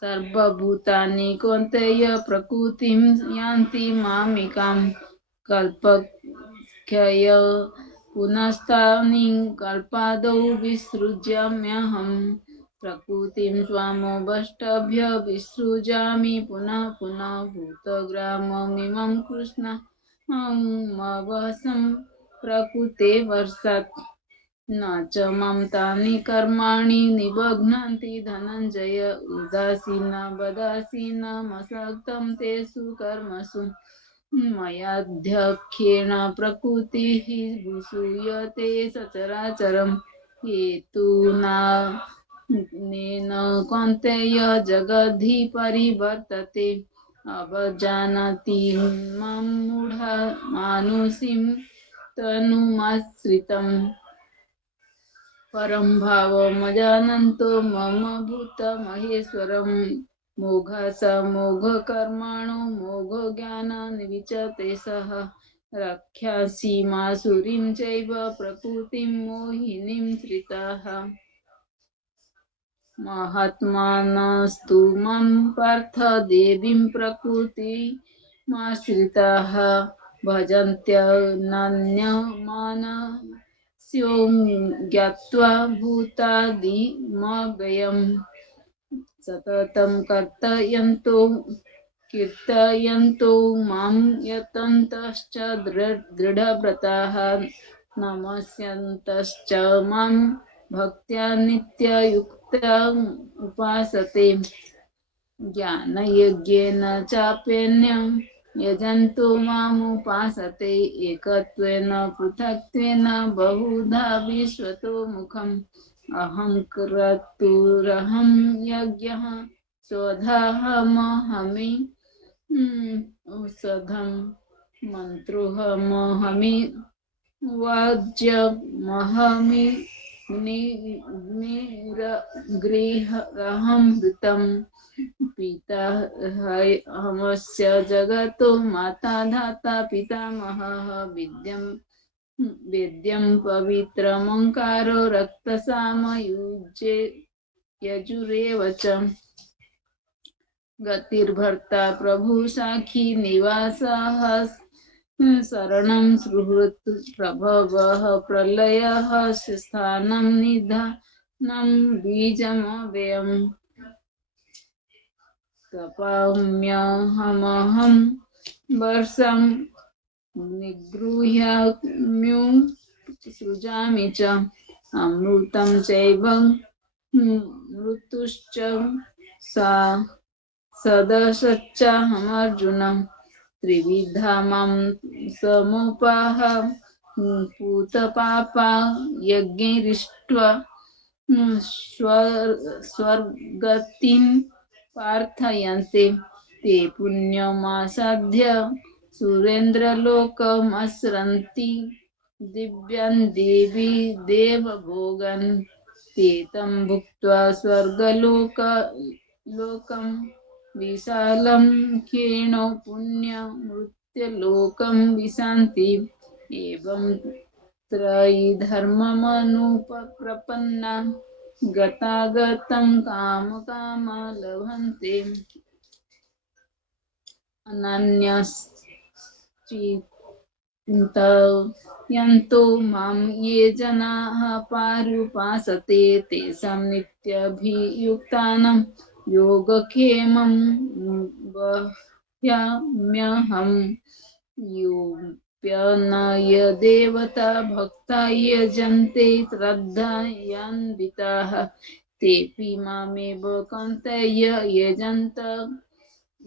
सर्वभूतानि कौन्तेय प्रकृतिं यान्ति मामिकां कल्पक्षय पुनस्तानि कल्पादौ विसृजाम्यहम् प्रकृतिं स्वामवष्टभ्य विसृजामि पुनः पुनः भूतग्राममिमं कृष्णमवसं प्रकृते वर्षात् न च मां तानि कर्माणि निबध्नन्ति धनञ्जय उदासीनवदासीनमसक्तं तेषु कर्मसु मयाध्यक्षेण प्रकृतिः भूषूयते सचराचरं हेतुनानेन कौन्तेय जगद्धि परिवर्तते अवजानति मां मूढा मानुषीं तनुमाश्रितम् परं भावमजानन्तो मम भूतमहेश्वरं मोघकर्माणो मोघज्ञानान् विचते सः रक्षांसि मासुरीं चैव प्रकृतिं मोहिनीं श्रिताः महात्मानस्तु मां पार्थ देवीं प्रकृतिमाश्रिताः भजन्त्यनन्यमानस्यो ज्ञात्वा भूतादिमव्ययम् सततं कीर्तयन्तो मां यतन्तश्च दृढव्रताः नमस्यन्तश्च मां भक्त्या नित्ययुक्ता उपासते ज्ञानयज्ञेन चाप्यन्यं यजन्तो मामुपासते एकत्वेन पृथक्त्वेन बहुधा विश्वतो मुखम् अहं क्रतुरहं यज्ञः स्वधाहमहमि औषधं मन्त्रोऽहमहमि वाज्यमहमि गृहरहं ऋतं पिता हमस्य जगतो माता धाता पितामहः वेद्यं पवित्रमङ्कारो रक्तसामयुज्ये यजुरेव च गतिर्भर्ता प्रभु साखी निवासः शरणं सुहृत् प्रभवः प्रलयः स्थानं निधानं बीजमव्ययम् तपाम्यहमहं वर्षं निगृह्याम्युं सृजामि च अमृतं चैव मृत्युश्च सदसच्चाहमर्जुन त्रिविधा मां समुपाह पूतपापा यज्ञैरिष्ट्वा स्वर्गतिं प्रार्थयन्ते ते पुण्यमासाद्य सुरेन्द्रलोकमसरन्ति दिव्यान् देवी देवभोगान् ते तं भुक्त्वा स्वर्गलोकं विशालं क्षीणो पुण्यमृत्यलोकं विशान्ति एवं त्रयीधर्ममनुप्रपन्ना गतागतं कामकामा लभन्ते अनन्यश्चिन्तयन्तो मां ये जनाः पारुपासते तेषां नित्यभियुक्तानां योगक्षेमं वह्याम्यहम् योऽप्यनय देवता भक्ता यजन्ते श्रद्धयान्विताः तेऽपि मामेव कौन्तेय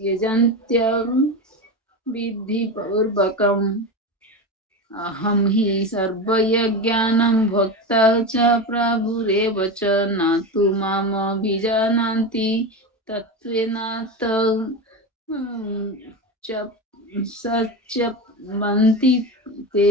यजन्त्यं विधिपूर्वकम् अहं हि सर्वयज्ञानं भोक्ता च प्रभुरेव च न तु मामभिजानान्ति तत्त्वेन सच्यवन्ति ते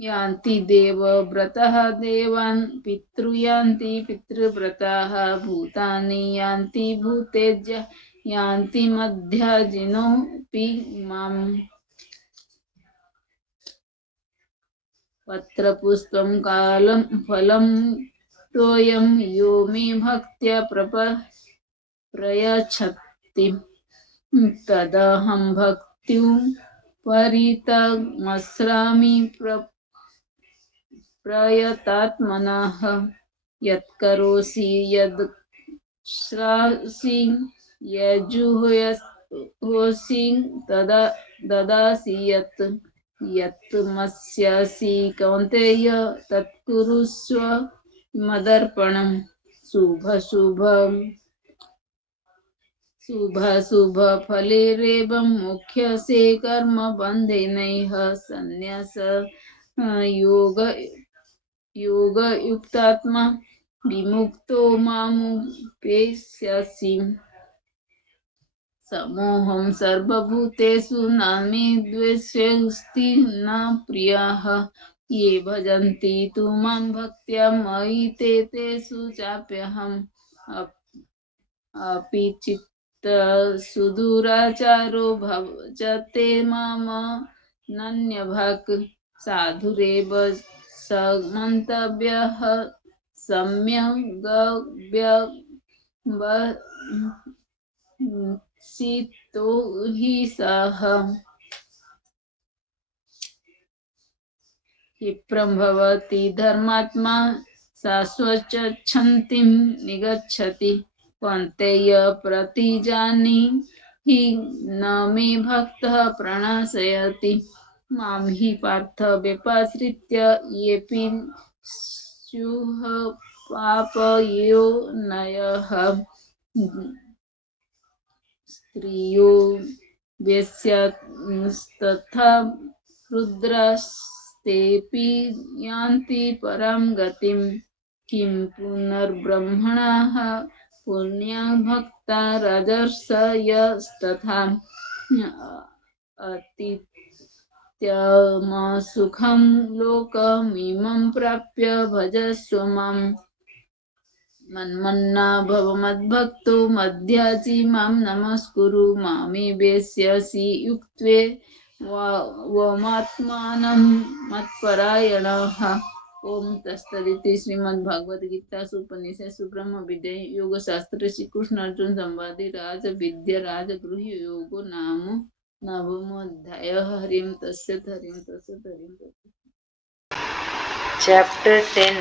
यान्ति देवव्रतः देवान् पितृयान्ति पितृव्रताः भूतानि यान्ति भूतेज्य यान्ति मध्यजिनोऽपि माम् पत्रपुष्पं कालं फलं तोयं यो मे भक्त्या प्रयच्छति तदहं भक्तिं परितमस्रामि प्रयतात्मनः यत्करोषि यद्श्रासि यजुहोषि ददासि यत् मत्स्यसि कौन्तेय तत्कुरुष्व मदर्पणम् शुभ फलेरेवं मोक्ष्यसे कर्म बन्धनैः संन्यास योगयुक्तात्मा विमुक्तो मामुपेष्यसि समोहं सर्वभूतेषु न मे द्वेष्योऽस्ति न प्रियः ये भजन्ति तु मां भक्त्या मयि ते तेषु चाप्यहम् अपि चित्तसुदुराचारो भजते मां नन्यभाक् साधुरेव समन्तव्यः सम्यग्व्यवसितो हि सः क्षिप्रं भवति धर्मात्मा शाश्वतच्छन्तिं निगच्छति कौन्तेय प्रतिजानीहि न मे भक्तः प्रणश्यति मां हि पार्थ व्यपाश्रित्य येऽपि स्युः पापयोनयः स्त्रियो वेश्यास्तथा रुद्रास्तेऽपि यान्ति परां गतिं किं पुनर्ब्रह्मणः पुण्यभक्ता राजर्षयस्तथा अतीत्यमसुखं लोकमिमं प्राप्य भजस्व माम् मन्मना भव मद्भक्तो मध्याजी मां नमस्कुरु मामे वेश्यसि युक्त्वे वमात्मानं मत्परायणः ओम तत्सदिति श्रीमद्भगवद्गीतासु उपनिषत्सु ब्रह्मविद्यायां योगशास्त्रे श्रीकृष्ण अर्जुन संवादे राजविद्या राजगृह्य योगो नाम नवमोऽध्यायः। हरिं तत्सत् हरिं तत्सत् हरिं तत्सत्। Chapter 10.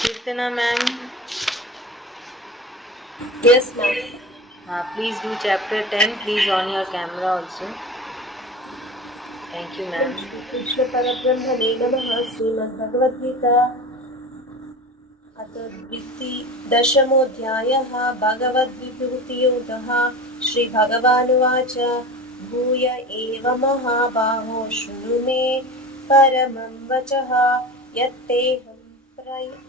Kirtana ma'am. Yes, ma'am. Please do chapter 10. Please on your camera also. Thank you, ma'am. Shri Krishna Parabrahmane Namaha. Shrimad Bhagavad Gita अथ दशमोऽध्यायः भगवद्विभूतियोगः। श्रीभगवानुवाच भूय एव महाबाहो शृणु मे परमं वचः यत्तेऽहं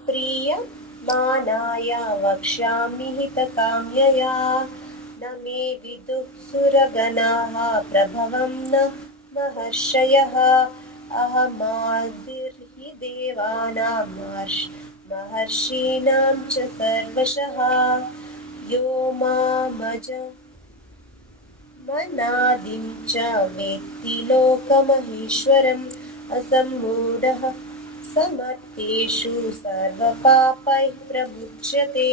प्रीयमाणाय वक्ष्यामि हितकाम्यया न मे विदुः सुरगणाः प्रभवं न महर्षयः अहमादिर्हि देवानां महर्षीणां च सर्वशः यो मामजमनादिं च वेत्ति लोकमहेश्वरम् असम्मूढः समर्थेषु सर्वपापैः प्रमुच्यते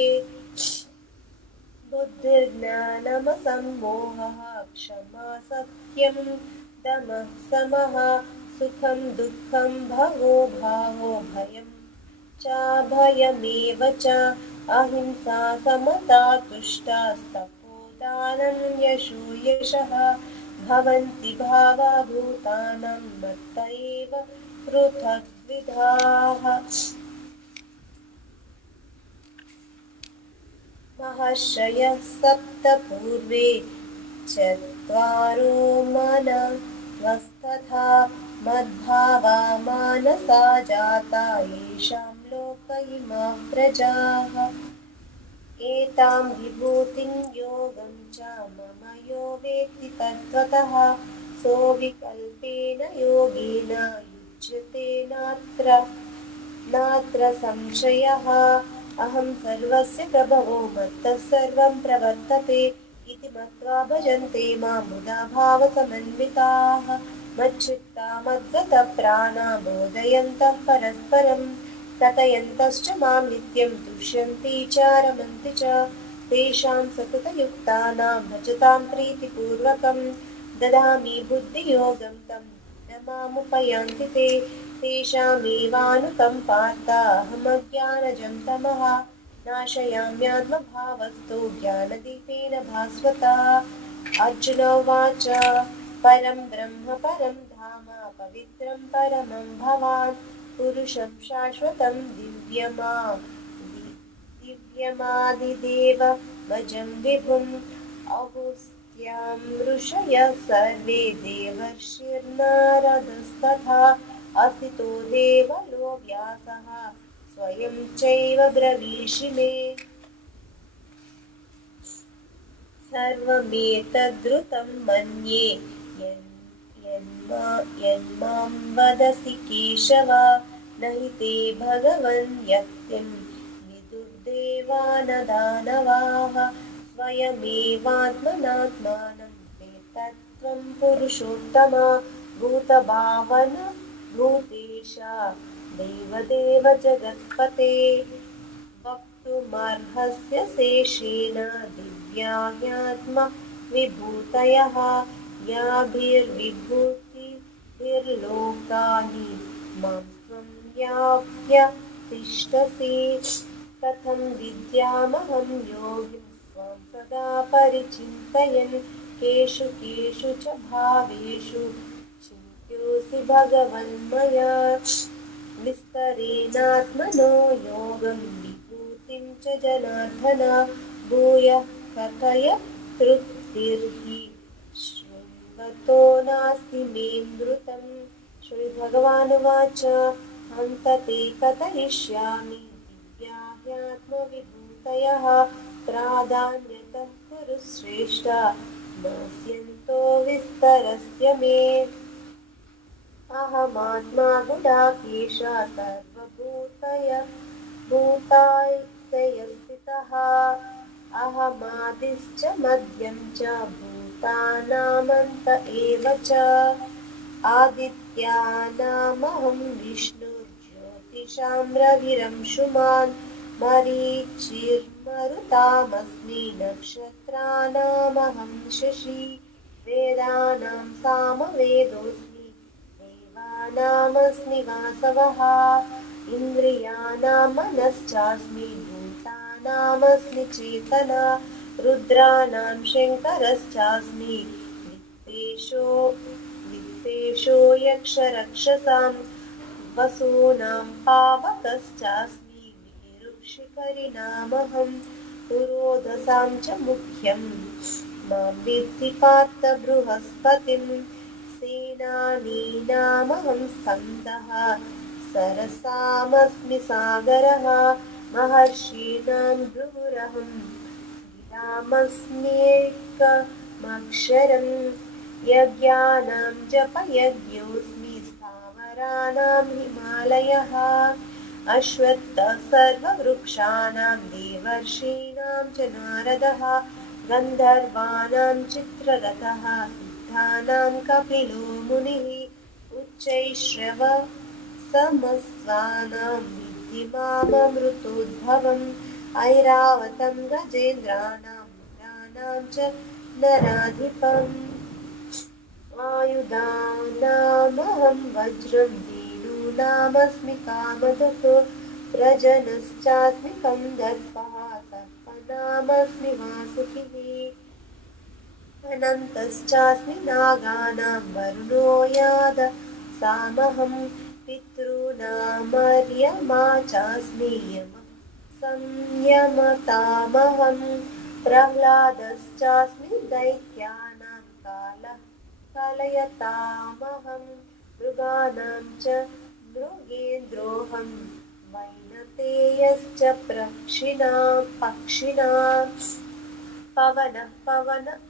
बुद्धिर्ज्ञानमसम्मोहः क्षमा सत्यं दमः समः सुखं दुःखं भवो भावो भयं चाभयमेव च अहिंसा समता तुष्टा तपोदानं यशो यशः भवन्ति भावा भूतानां मत्त एव पृथग्विधाः महर्षयः सप्त पूर्वे चत्वारो मनवस्तथा मद्भावा मानसा जाता येषां लोक इमाः प्रजाः एतां विभूतिं योगं च मम यो वेत्ति तत्त्वतः सोऽविकल्पेन योगेन विमुच्यते नात्र संशयः। अहं सर्वस्य प्रभवो मत्तः सर्वं प्रवर्तते इति मत्वा भजन्ते मां मुदा भावसमन्विताः। मच्चित्ता मद्गतप्राणा बोधयन्तः परस्परं कथयन्तश्च मां नित्यं तुष्यन्ति च रमन्ति च। तेषां सततयुक्तानां भजतां प्रीतिपूर्वकं ददामि बुद्धियोगं तं न मामुपयान्ति ते। तेषामेवानुकम्पार्थमज्ञानजं तमः नाशयाम्यात्मभावस्थो ज्ञानदीपेन भास्वता। अर्जुन उवाच परं ब्रह्म परं धाम पवित्रं परमं भवान् पुरुषं शाश्वतं दिव्यमादिदेव भजं विभुम् अहोस्त्यां ऋषयः सर्वे देवर्षिर्नारदस्तथा असितो देवलो व्यासः स्वयं चैव ब्रवीषि मे। सर्वमेतद्रुतं मन्ये यन्मां वदसि केशव न हि ते भगवन् व्यक्तिं विदुर्देवानदानवाः स्वयमेवात्मनात्मानं वेत्तत्वं पुरुषोत्तम भूतभावन भूतेश देवदेव जगत्पते वक्तुमर्हस्य शेषेण दिव्या ह्यात्मविभूतयः याभिर्विभूतिभिर्लोकानि मां त्वं व्याप्य तिष्ठसि। कथं विद्यामहं योगिं त्वां सदा परिचिन्तयन् केषु केषु च भावेषु चिन्त्योऽसि भगवन्मया विस्तरेणात्मनो योगं विभूतिं च जनार्दन भूयः कथय तृप्तिर्हि शृण्वतो नास्ति मेऽमृतम्। श्रीभगवानुवाच हन्त ते कथयिष्यामि दिव्या ह्यात्मविभूतयः प्राधान्यतः कुरु श्रेष्ठ नास्यन्तो विस्तरस्य मे। अहमात्मा गुडाकेश सर्वभूतायस्थितः अहमादिश्च मध्यं च भूतानामन्त एव च। आदित्यानामहं विष्णुर्ज्योतिषां रविरंशुमान् मरीचिर्मरुतामस्मि नक्षत्राणामहं शशि वेदानां सामवेदोऽस्मि देवानामस्मि वासवः इन्द्रियाणां मनश्चास्मि भूतानामस्मि चेतना रुद्राणां शङ्करश्चास्मि वित्तेषो यक्षरक्षसां वसूनां पावकश्चास्मि मेरुशिखरिणामहं पुरोधसां च मुख्यं मां विद्धि पार्थ बृहस्पतिं सेनानीनामहं स्कन्दः सरसामस्मि सागरः महर्षीणां भृगुरहं गिरामस्म्येकमक्षरं यज्ञानां जपयज्ञोऽस्मि स्थावराणां हिमालयः अश्वत्थः सर्ववृक्षाणां देवर्षीणां च नारदः गन्धर्वाणां चित्ररथः सिद्धानां कपिलो मुनिः उच्चैश्रवसमस्वानां विद्धि माममृतोद्भवम् ऐरावतं गजेन्द्राणां मृगाणां च नराधिपम् आयुधानामहं वज्रं धेनूनामस्मि कामधुक् प्रजनश्चास्मि कन्दर्पः सर्पनामस्मि वासुकिः अनन्तश्चास्मि नागानां वरुणो याद सामहं पितॄणामर्यमा चास्मि यमः संयमतामहं प्रह्लादश्चास्मि दैत्यानां कलयतामहं मृगाणां च मृगेन्द्रोऽहं वैनतेयश्च पक्षिणां पवनः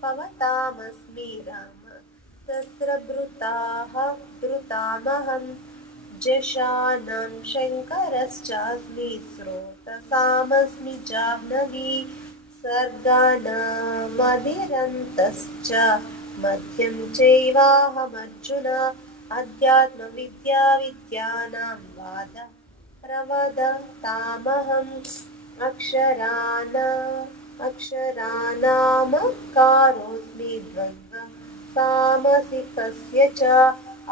पवतामस्मि राम शस्त्रभृतामहं जशानां शङ्करश्चास्मि स्रोतसामस्मि जाह्नवी सर्गाणामधिरन्तश्च मध्यं चैवाहमर्जुन अध्यात्मविद्या विद्यानां वाद प्रवदतामहम् अक्षराणामकारोऽस्मि द्वन्द्वं सामसिकस्य च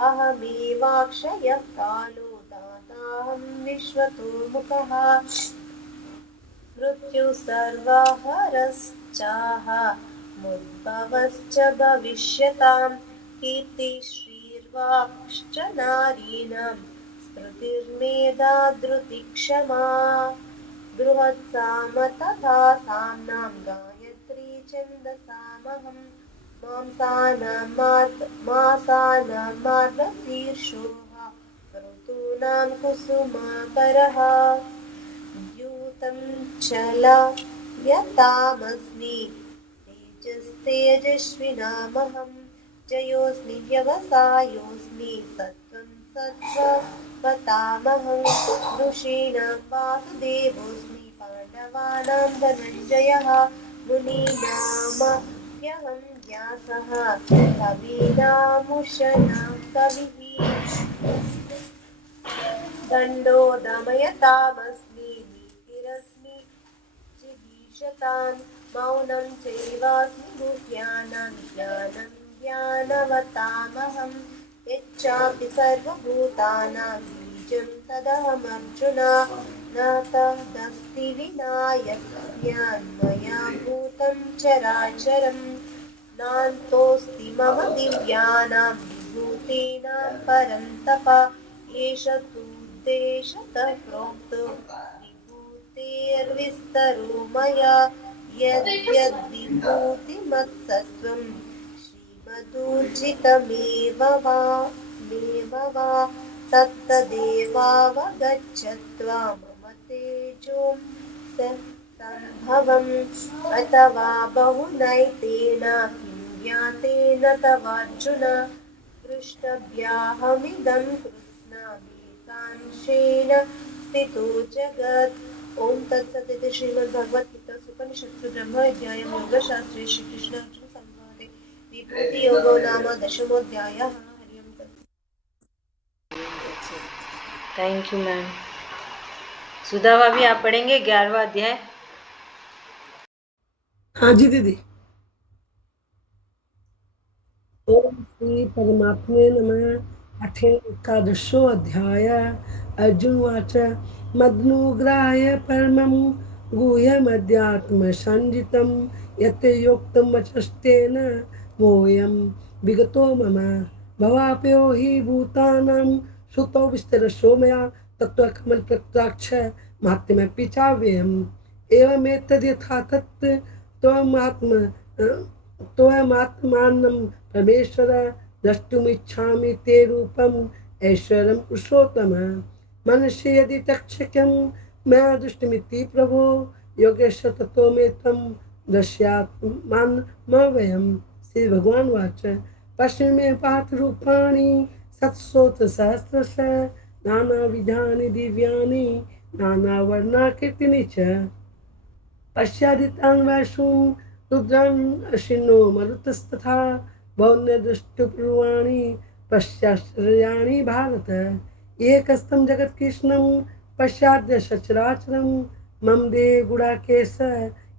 अहमेवाक्षयः कालो दाताहं विश्वतोमुखः मृत्युः सर्वहरश्चाहमुद्भवश्च भविष्यतां कीर्तिश्रीर्वाक्श्च नारीणां स्मृतिर्मेधा धृतिक्षमा बृहत्साम तथा साम्नां गायत्री छन्दसामहं मासानां मार्गशीर्षोः ऋतूनां कुसुमाकरः द्यूतं चलयतामस्मि तेजस्तेजस्विनामहं जयोऽस्मि व्यवसायोऽस्मि सत्त्वं सत्त्ववतामहं ऋषीणां वासुदेवोऽस्मि पाण्डवानां धनञ्जयः मुनीनामप्यहं व्यासः कवीनामुशना कविः दण्डो दमयतामस्मि नीतिरस्मि चिकीर्षतां मौनं चैवास्मि गुह्यानां ज्ञानं ज्ञानवतामहं यच्चापि सर्वभूतानां बीजं तदहमर्जुन न तदस्ति विना यज्ञान्मया भूतं चराचरं नान्तोऽस्ति मम दिव्यानां विभूतीनां परन्तप एष तूद्देशतः प्रोक्तो विभूतेर्विस्तरो मया यद्यद्विभूतिमत्सत्त्वं श्रीमदूर्जितमेव वा तत्तदेवावगच्छत्वा मम तेजो सम्भवम् अथवा बहुनैतेन किं ज्ञातेन तवार्जुन दृष्टव्याहमिदं कृत्स्नामेकांशेन स्थितो जगत् ॐ तत्सत् इति श्रीमद्भगवद्गीतासु उपनिषत्सु ब्रह्मविद्यायां योगशास्त्रे श्रीकृष्णार्जुन संवादे विभूतियोगो नाम दशमोऽध्यायः हरि ओं तत्सत्। Thank you ma'am. सुधा भाभी आप पढ़ेंगे 11वां अध्याय। हाँ जी दीदी। ओम श्री परमात्मे नमः। अठे एकादशो अध्याय। अर्जुन वाच मदनुग्राह्य परमं गुह्यमध्यात्मसंजितं यत् योक्तं वचस्तेन मोऽयं विगतो मम भवाप्यो हि भूतानां सुतो विस्तरशो मया तत्त्वकमलप्रत्याक्ष मात्यमपि चाव्ययम् एवमेतद्यथा तत् त्वमात्मानं परमेश्वर द्रष्टुमिच्छामि ते रूपम् ऐश्वरं पुरुषोत्तम मनुष्य यदि तक्षकं मया दृष्टमिति प्रभो योगेश ततो मे त्वं दर्शयात्मानमव्ययम्। श्री भगवान वाच पश्य मे पार्थ रूपाणि सत्सोत्रसहस्रश नानाविधानि दिव्यानि नानावर्णाकृतीनि च पश्यादितान् वैशून् रुद्रान् अश्विनो मरुतस्तथा बहुन्यदृष्टपूर्वाणि पश्याश्चर्याणि भारत एकस्तं जगत्कृष्णं पश्याद्य सचराचरं मम देह गुडाकेश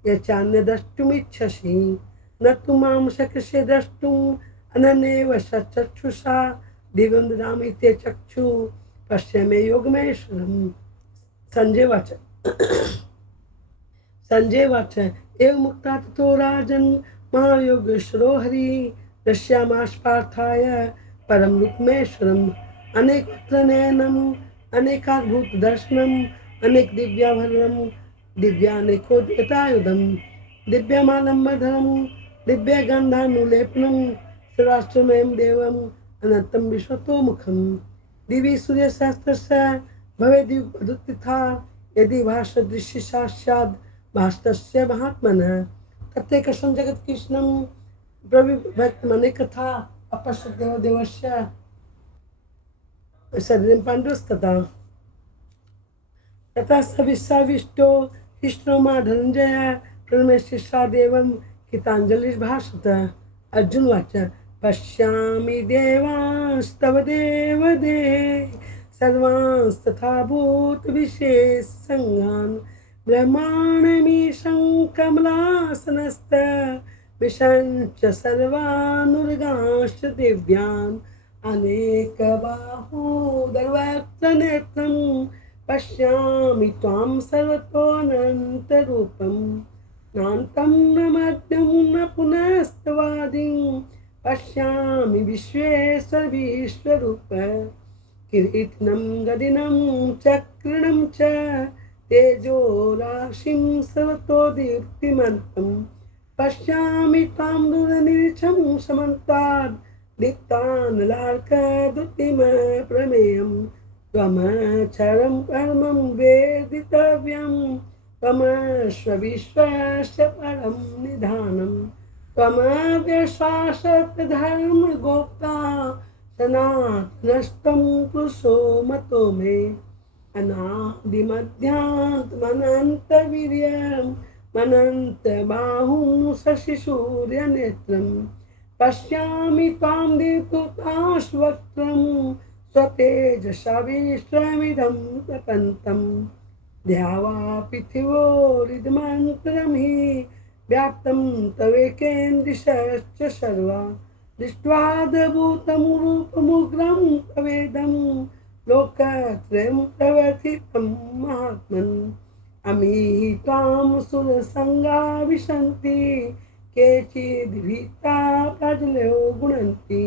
यचान्यद्रष्टुमिच्छसि न तु मां शक्यसे द्रष्टुम् अनन्येव सचक्षुषा दिव्यं ददामि ते चक्षु पश्य मे योगमेश्वरम्। संजय वाच एवं मुक्ता ततो राजन् महायोगेश्वरो हरि दर्शयामास पार्थाय परम रूपमेश्वरम् अनेकत्र नयनम् अनेकाद्भुत दर्शनम् अनेक दिव्याभरणम् दिव्यानेकोद्यतायुधम् दिव्यमालम्बधरम् दिव्यगन्धानुलेपनम् सर्वाश्रमयं देवम् अनन्तं विश्वतोमुखम् दिवि सूर्यसहस्रस्य भवेद्युगपदुत्थिता यदि भासदृश्य साक्षात् भास्तस्य महात्मनः प्रत्येकं जगत्कृष्णं प्रविभक्तमनेकथा अपश्यदेवस्य शरीरं पाण्डुस्तथा तथा सविस्साविष्टो कृष्णो मा धनञ्जय प्रणमशिष्यादेवं गीताञ्जलिर्भाषत। अर्जुन वाच पश्यामि देवांस्तव देवदेहे सर्वांस्तथा भूतविशेषसङ्गान् ब्रह्माण्डमीशं कमलासनस्थ विशञ्च सर्वानुर्गांश्च दिव्यान् अनेकबाहोदरवक्त्रनेत्रं पश्यामि त्वां सर्वतोऽनन्तरूपं नान्तं न मध्यं न पुनस्तवादिं पश्यामि विश्वेश्वर विश्वरूप किरीटिनं गदिनं चक्रणं च तेजो राशिं सर्वतो दीप्तिमन्तं पश्यामि त्वां दूरनिरीक्षं समन्तात् दिक्तानलार्कद्युतिमप्रमेयं त्वमक्षरं परमं वेदितव्यं त्वमश्व विश्वस्य परं निधानं त्वमव्यशासतधर्मगोप्ता सनातनस्त्वं पुरुषो मतो मे अनादिमध्यान्तमनन्तवीर्यम् अनन्तबाहुं शशिसूर्यनेत्रं पश्यामि त्वां दीप्तहुताशवक्त्रं स्वतेजसा विश्वमिदं प्रपन्तं द्यावा पृथिवोरिदमन्तरं हि व्याप्तं तवेकेन दिशश्च सर्वा दृष्ट्वाद्भुतं रूपमुग्रं तवेदं लोकत्रयं प्रवर्तितं महात्मन् अमी त्वां सुरसंगा विशन्ति केचिद्भीता प्रजलयो गुणन्ति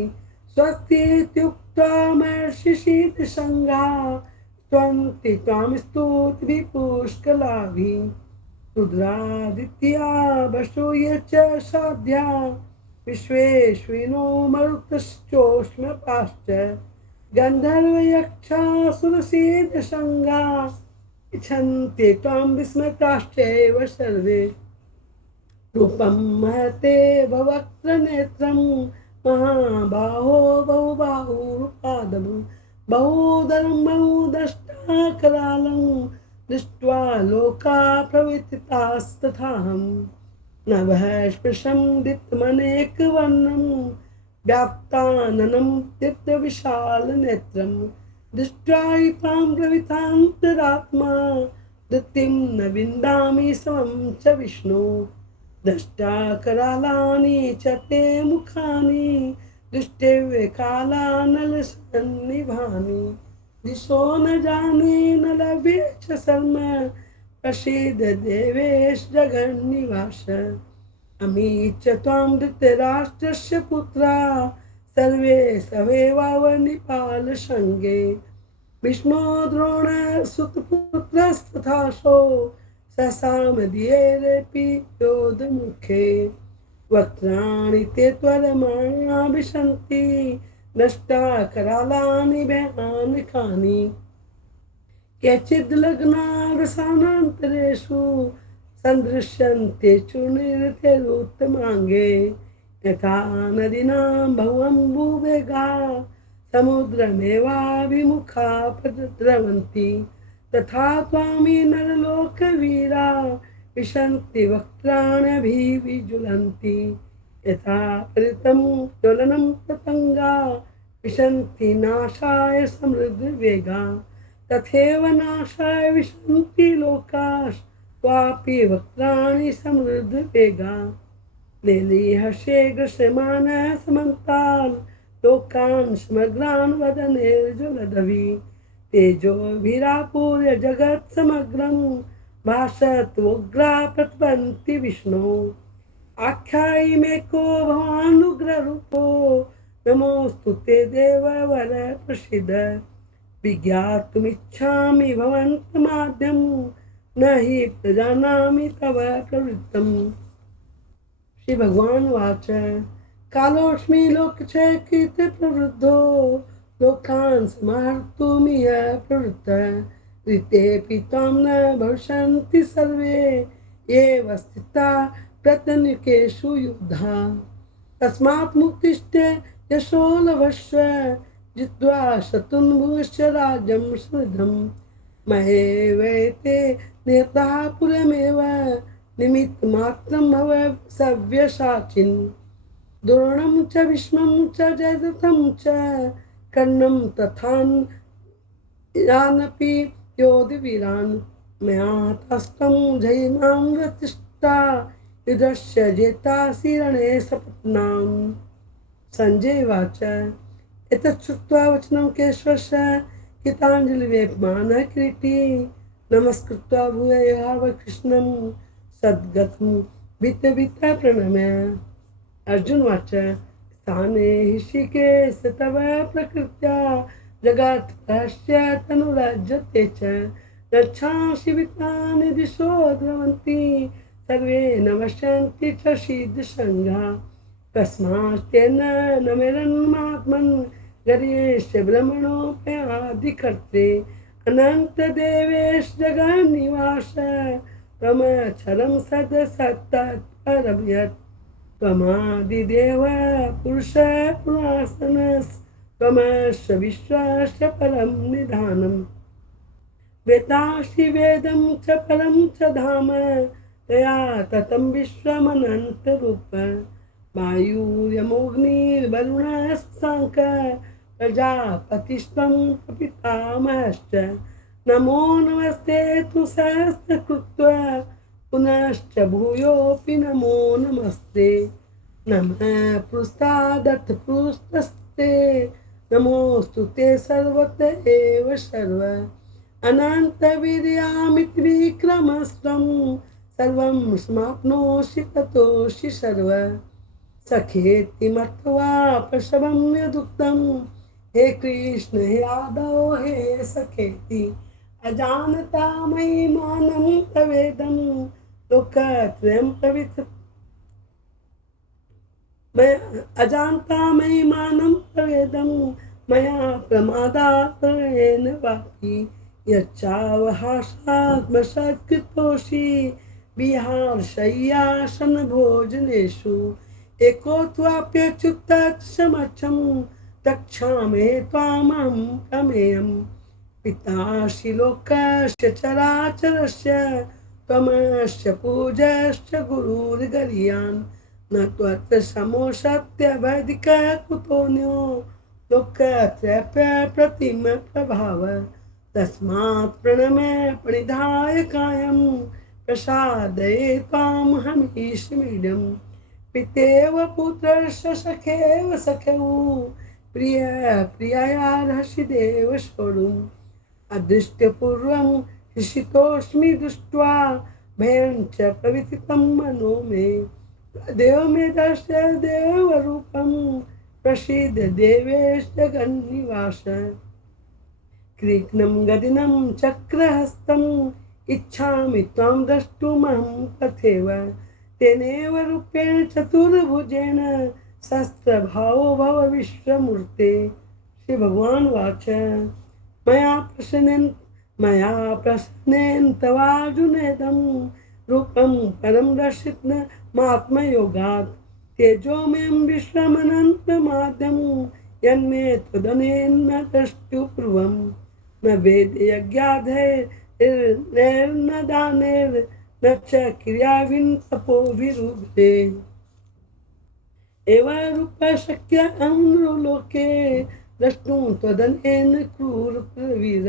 स्वस्तीत्युक्त्वा महर्षिसिद्धसङ्गा त्वन्ति त्वां स्तुतिभिः रुद्रादित्या वसो ये च साध्या विश्वेश्विनो मरुतश्चोष्मपाश्च गन्धर्वयक्षासुरसिद्धसङ्गा इच्छन्ति त्वां विस्मृताश्चैव सर्वे रूपं महते भवक्त्रनेत्रं महाबाहो बहुबाहुरुपादं बहुदरं बहुदष्टाकरालं दृष्ट्वा लोका प्रविथितास्तथाहं नभः स्पृशं दीप्तमनेकवर्णं व्याप्ताननं दीप्तविशालनेत्रं दृष्ट्वा तां प्रवितान्तरात्मा धृतिं न विन्दामि समं च विष्णु दष्टाकरालानि च ते मुखानि दृष्टिव्यकालानलसन्निभानि दिशो न जाने न लभ्ये च शर्म प्रसीद देवेश जगन्निवास अमी च त्वां धृतराष्ट्रस्य पुत्रा सर्वे सवेवावनिपालसङ्गे विष्णो द्रोण सुतपुत्रस्तथासो ससामध्येरपि योधमुखे वक्त्राणि ते त्वरमाणा विशन्ति नष्टाकरालानि भयानकानि केचिद्लग्नारसानान्तरेषु सन्दृश्यन्ते चूर्णिरतिरुत्तमाङ्गे यथा नदीनां भवम्बुवेगा समुद्रमेवाभिमुखा प्रद्रवन्ति तथा त्वामि नरलोकवीरा विशन्ति वक्त्राण्यभिविज्वलन्ति यथा परितं ज्वलनं पतङ्गा विशन्ति नाशाय समृद्धवेगा तथैव नाशाय विशन्ति लोकास्त्वापि वक्त्राणि समृद्धवेगा लेलीहर्षे ग्रस्यमानः समन्तान् लोकान् समग्रान् वदनेर्ज्वलदभि तेजोभिरापूर्य जगत् समग्रं भासत्वोग्रा प्रतिपन्ति विष्णो आख्यायिमेको भवानुग्ररूपो नमोऽस्तु ते देववर प्रसीद विज्ञातुमिच्छामि भवन्तमाद्यं न हि प्रजानामि तव प्रवृत्तम्। श्री भगवान वाच कालोऽस्मि लोकक्षयकृत प्रवृद्धो लोकान् समाहर्तुमिह प्रवृत्तः ऋतेऽपि त्वां न भविष्यन्ति सर्वे एव स्थिता प्रत्यनीकेषु युद्धा तस्मात् मुक्तिश्च यशो लभस्व जित्वा शतुन्भुश्च राज्यं सुहृदं महे वैते नेतः पुरमेव निमित्तमात्रं भव सव्यसाचिन् द्रोणं च भीष्मं च जयद्रथं च कर्णं तथान् यानपि योधवीरान् मया हतास्तं जयिनां प्रतिष्ठा युधस्य जेतासि रणे सपत्नाम्। संजय वाच एतत् श्रुत्वा वचनं केशवस्य कृताञ्जलिवेपमानः किरीटी नमस्कृत्वा भूयः कृष्णं सद्गतं भित्तभित्ता प्रणम्य। अर्जुन वाच स्थाने ऋषिकेश तव प्रकृत्या जगत्प्रहस्य तनुराज्यते च रक्षांसि वित्तानि दिशो द्रवन्ति सर्वे नमस्यन्ति च शीदसङ्घा कस्मास्तेन न मेरन्मात्मन् गरीयस्य ब्रह्मणोऽप्यादिकर्त्रे अनन्तदेवेश जगन्निवास त्वमक्षरं सदसत्तत्परव्यत् त्वमादिदेव पुरुषः पुरासनस्त्वमस्य विश्वस्य परं निधानम् वेदासि वेदं च परं च धाम तया ततं विश्वमनन्तरूप वायुर्यमोऽग्निर्वरुणः शङ्खः प्रजापतिस्त्वं पितामहश्च नमो नमस्ते तु सहस्रकृत्वा पुनश्च भूयोऽपि नमो नमस्ते नमः पृष्ठादथ पृष्ठस्ते नमोऽस्तु ते सर्वत एव सर्व अनन्तवीर्यामिति विक्रमस्त्वं सर्वं समाप्नोषि ततोषि सर्व सखेति मत्वा प्रसवं यदुक्तं हे कृष्ण हे यादव हे सखेति अजानता मयि मानं तवेदं लोकत्रयं प्रविथ अजानता मयि मानं तवेदं मया प्रमादात् येन वापि यच्चावहासात्मसत्कृतोषि विहारशय्यासन भोजनेषु एको त्वाप्यच्युतात् समक्षं तक्षामि त्वामहं प्रमेयम् पितासि लोकस्य चराचरस्य त्वमस्य पूज्यश्च गुरुर्गरीयान् न त्वत्र समो सत्यवधिकः कुतोऽन्यो लोकत्रयस्य प्रतिम प्रभाव तस्मात् प्रणम्य प्रणिधाय कायं प्रसादये त्वामहमीशमीडम् पितेव पुत्रस्य सखेव सख्यौ प्रियया देव सोढुम् अदृष्टपूर्वं हृषितोऽस्मि दृष्ट्वा भयं च प्रविथितं मनो मे देव मे दर्शय देवरूपं प्रसीद देवेश जगन्निवास कृष्णं गदिनं चक्रहस्तम् इच्छामि त्वां द्रष्टुमहं तथैव तेनैव रूपेण चतुर्भुजेन सहस्रभावो भव विश्वमूर्ते। श्री भगवान वाच मया प्रसन्नेन तवार्जुनेदं रूपं परं दर्शितमात्मयोगात् तेजोमयं विश्वमनन्तमाद्यं यन्मे त्वदनेन न द्रष्टुपूर्वं न वेदयज्ञाधैर्न दानैर्न च क्रियाभिः तपोभिरुभे एवं रूपः शक्यः लोके द्रष्टुं त्वदनेन क्रूरप्रवीर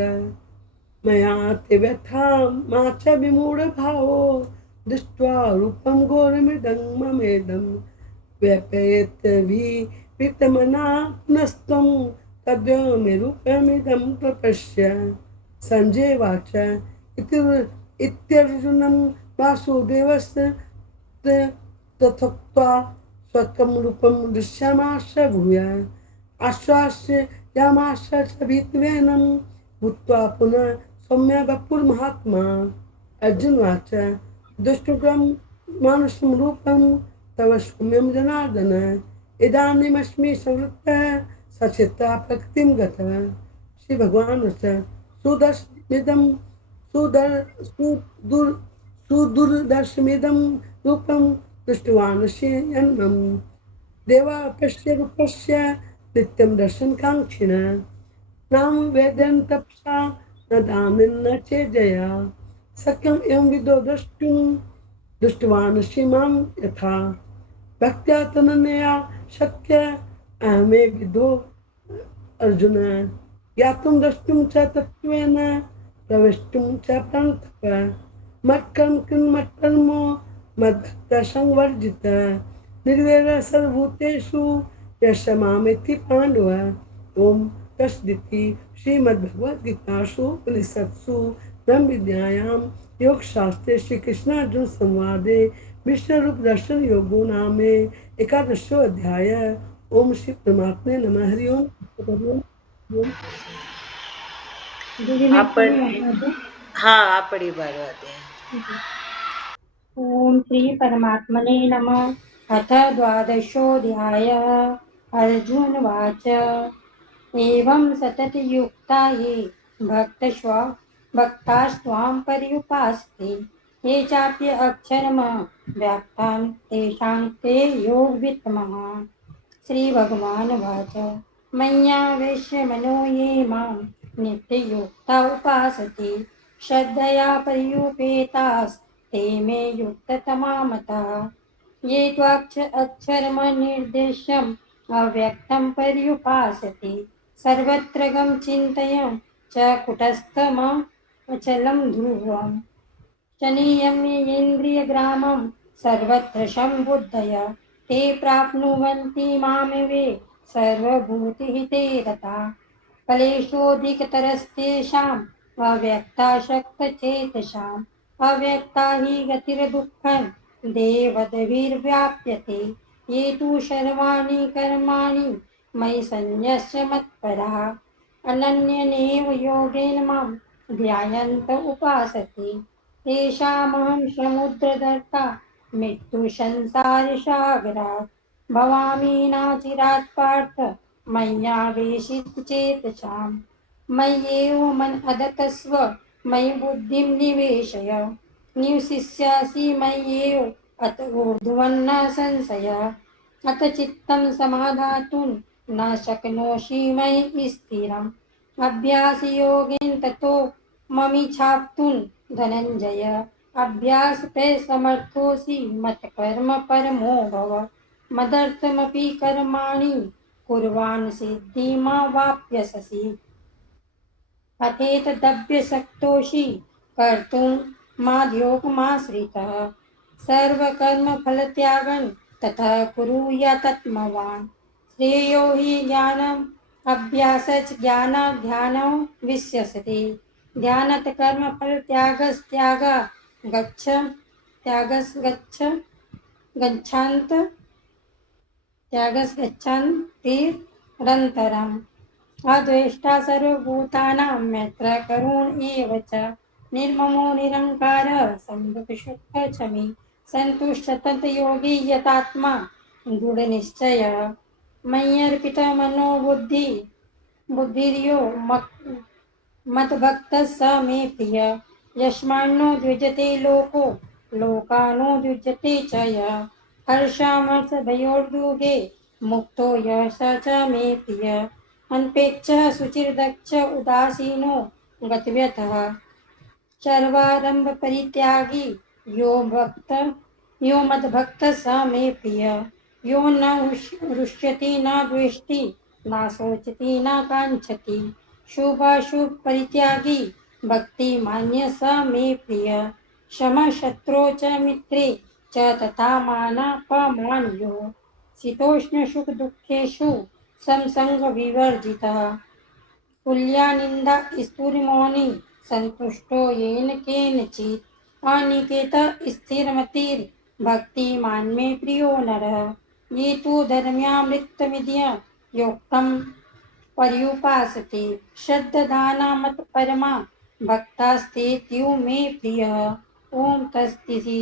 मया ते व्यथां मा च विमूढभावो दृष्ट्वा रूपं घोरमिदं ममेदं व्यपेतभिप्रीतमना पुनस्त्वं तद्यो मे रूपमिदं प्रपश्य। संजय वाच इत्यर्जुनं वासुदेवस्य तथोक्त्वा स्वकं रूपं दृश्यमाश भूय आश्वास्य यामाश च भीत्वेनं भूत्वा पुनः सौम्य वपुर्महात्मा। अर्जुन वाच दुष्टुकं मानुषं रूपं तव सौम्यं जनार्दन इदानीमस्मि संवृत्तः सचेता प्रकृतिं गतः। श्री भगवान वाच सुदर्शमिदं सुदुर्दर्शमिदं रूपं दृष्टवानस्य जन्मं देवाप्यस्य रूपस्य नित्यं दर्शनकाङ्क्षिण नाम वेदं तपसा न दानेन चेजया सक्यम् एवं विदो द्रष्टुं दृष्टवान् सीमां यथा भक्त्या तननया शक्य अहमे विदो अर्जुन ज्ञातुं द्रष्टुं च तत्त्वेन प्रवेष्टुं च प्रान्तक मत्कर्म किं मत्कर्मो मद्भक्तसंवर्जित निर्वैर सर्वभूतेषु यश मामेति पांडव ओम तस्दिति श्रीमद्भगवद्गीतासु उपनिषत्सु ब्रह्म विद्यायां योग शास्त्रे श्री कृष्णार्जुन संवादे विष्णु रूप दर्शन योगो नामे एकादशो अध्याय ओम श्री परमात्मे नमः हरि ओम आप पढ़ हाँ आप पढ़ी भागवत ओम श्री परमात्मने नमः। अथ द्वादशोऽध्यायः। अर्जुनवाच एवं सततयुक्ता ये भक्तास्त्वां पर्युपासते ये चाप्य अक्षरमव्याक्तान् तेषां ते योगवित्तमः। श्रीभगवानुवाच मय्यावेश्य मनो ये मां नित्ययुक्ता उपासते श्रद्धया पर्युपेतास्ते मे युक्ततमा मतः। ये अक्षरमनिर्देश्यम् अव्यक्तं पर्युपासते सर्वत्र गं चिन्तयं च कुटस्थमचलं ध्रुवम् शनीयमेन्द्रियग्रामं सर्वत्र सम्बुद्धय ते प्राप्नुवन्ति मामेवे सर्वभूतिहिते रताः। क्लेशोऽधिकतरस्तेषाम् अव्यक्ताशक्तचेतसाम् अव्यक्ता हि गतिर्दुःखं देवदविर्व्याप्यते ये तु सर्वाणि कर्माणि मयि सन्न्यस्य मत्पराः अनन्यनेव योगेन मां ध्यायन्त उपासते तेषामहं समुद्रधर्ता मृत्युसंसारसागरात् भवामि नाचिरात् पार्थ मय्यावेशितचेतसाम् मय्येव मन अदतस्व मयि बुद्धिं निवेशय निवसिष्यासि मय्येव अत ऊर्ध्वन्न संशयः अत चित्तं समाधातुं न शक्नोषि मयि स्थिरम् अभ्यासयोगेन ततो ममिच्छाप्तुं धनञ्जय अभ्यासते समर्थोऽसि मत्कर्म परमो भव मदर्थमपि कर्माणि कुर्वान् सिद्धिमवाप्स्यसि अथेतदभ्यसक्तोषि कर्तुं माद्योगमाश्रितः सर्वकर्मफलत्यागं ततः कुरु यत्त्ववान् श्रेयो हि ज्ञानम् अभ्यासश्च ज्ञानाध्यानो विश्यसति ध्यानात् कर्मफलत्यागस्त्यागः त्यागस्गच्छन्तिरन्तरम् अद्वेष्टा सर्वभूतानां मैत्र करुण एव च निर्ममो निरङ्कारः सम्यक् सन्तुष्टः तद्योगी यतात्मा दृढनिश्चयः मय्यर्पितमनो बुद्धिर्यो मद्भक्तः स मे प्रियः यस्मान्नो द्विजते लोको लोकानो द्विजते च यः हर्षामर्षभयोर्युगे मुक्तो यः स च मे प्रियः अनपेक्षः शुचिर्दक्ष उदासीनो गतव्यतः सर्वारंभ परित्यागी यो मद्भक्तः स मे प्रियः यो न रुष्यति न द्वेष्टि न शोचति न काञ्चति शुभाशुभ परित्यागी भक्तिमान्यः स मे प्रियः क्षमः शत्रौ च मित्रे च तथा मानापमानयोः शीतोष्णसुखदुःखेषु समसंगविवर्जितः तुल्यानिन्दा स्तुतिमौनी सन्तुष्टो येन केनचित् अनिकेतः स्थिरमतिर्भक्तिमान् मे प्रियो नरः ये तु धर्म्यामृतमिदं योक्तं पर्युपासते श्रद्धानामत्परमा भक्तास्तेत्यु मे प्रियः ॐ तस्तिति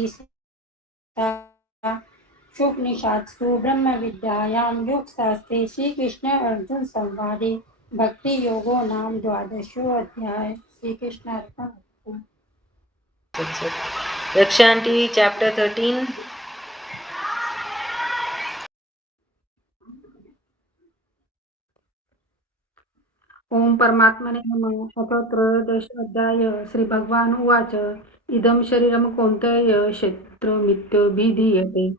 उपनिषत्सु ब्रह्मविद्यायां योगशास्त्रे श्रीकृष्ण अर्जुन संवादे भक्ति योगो नाम द्वादशोऽध्याय श्रीकृष्णार्पणमस्तु। रक्षांटी चैप्टर 13। ओम परमात्मने नमः. अथ त्रयोदश अध्याय. श्री भगवान उवाच. इदं शरीरं कौन्तेय क्षेत्रमित्यभिधीयते.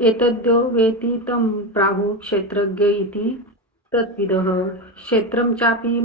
एतद्यो वेति तं प्राहुः क्षेत्रज्ञ इति तद्विदः. क्षेत्रं चापि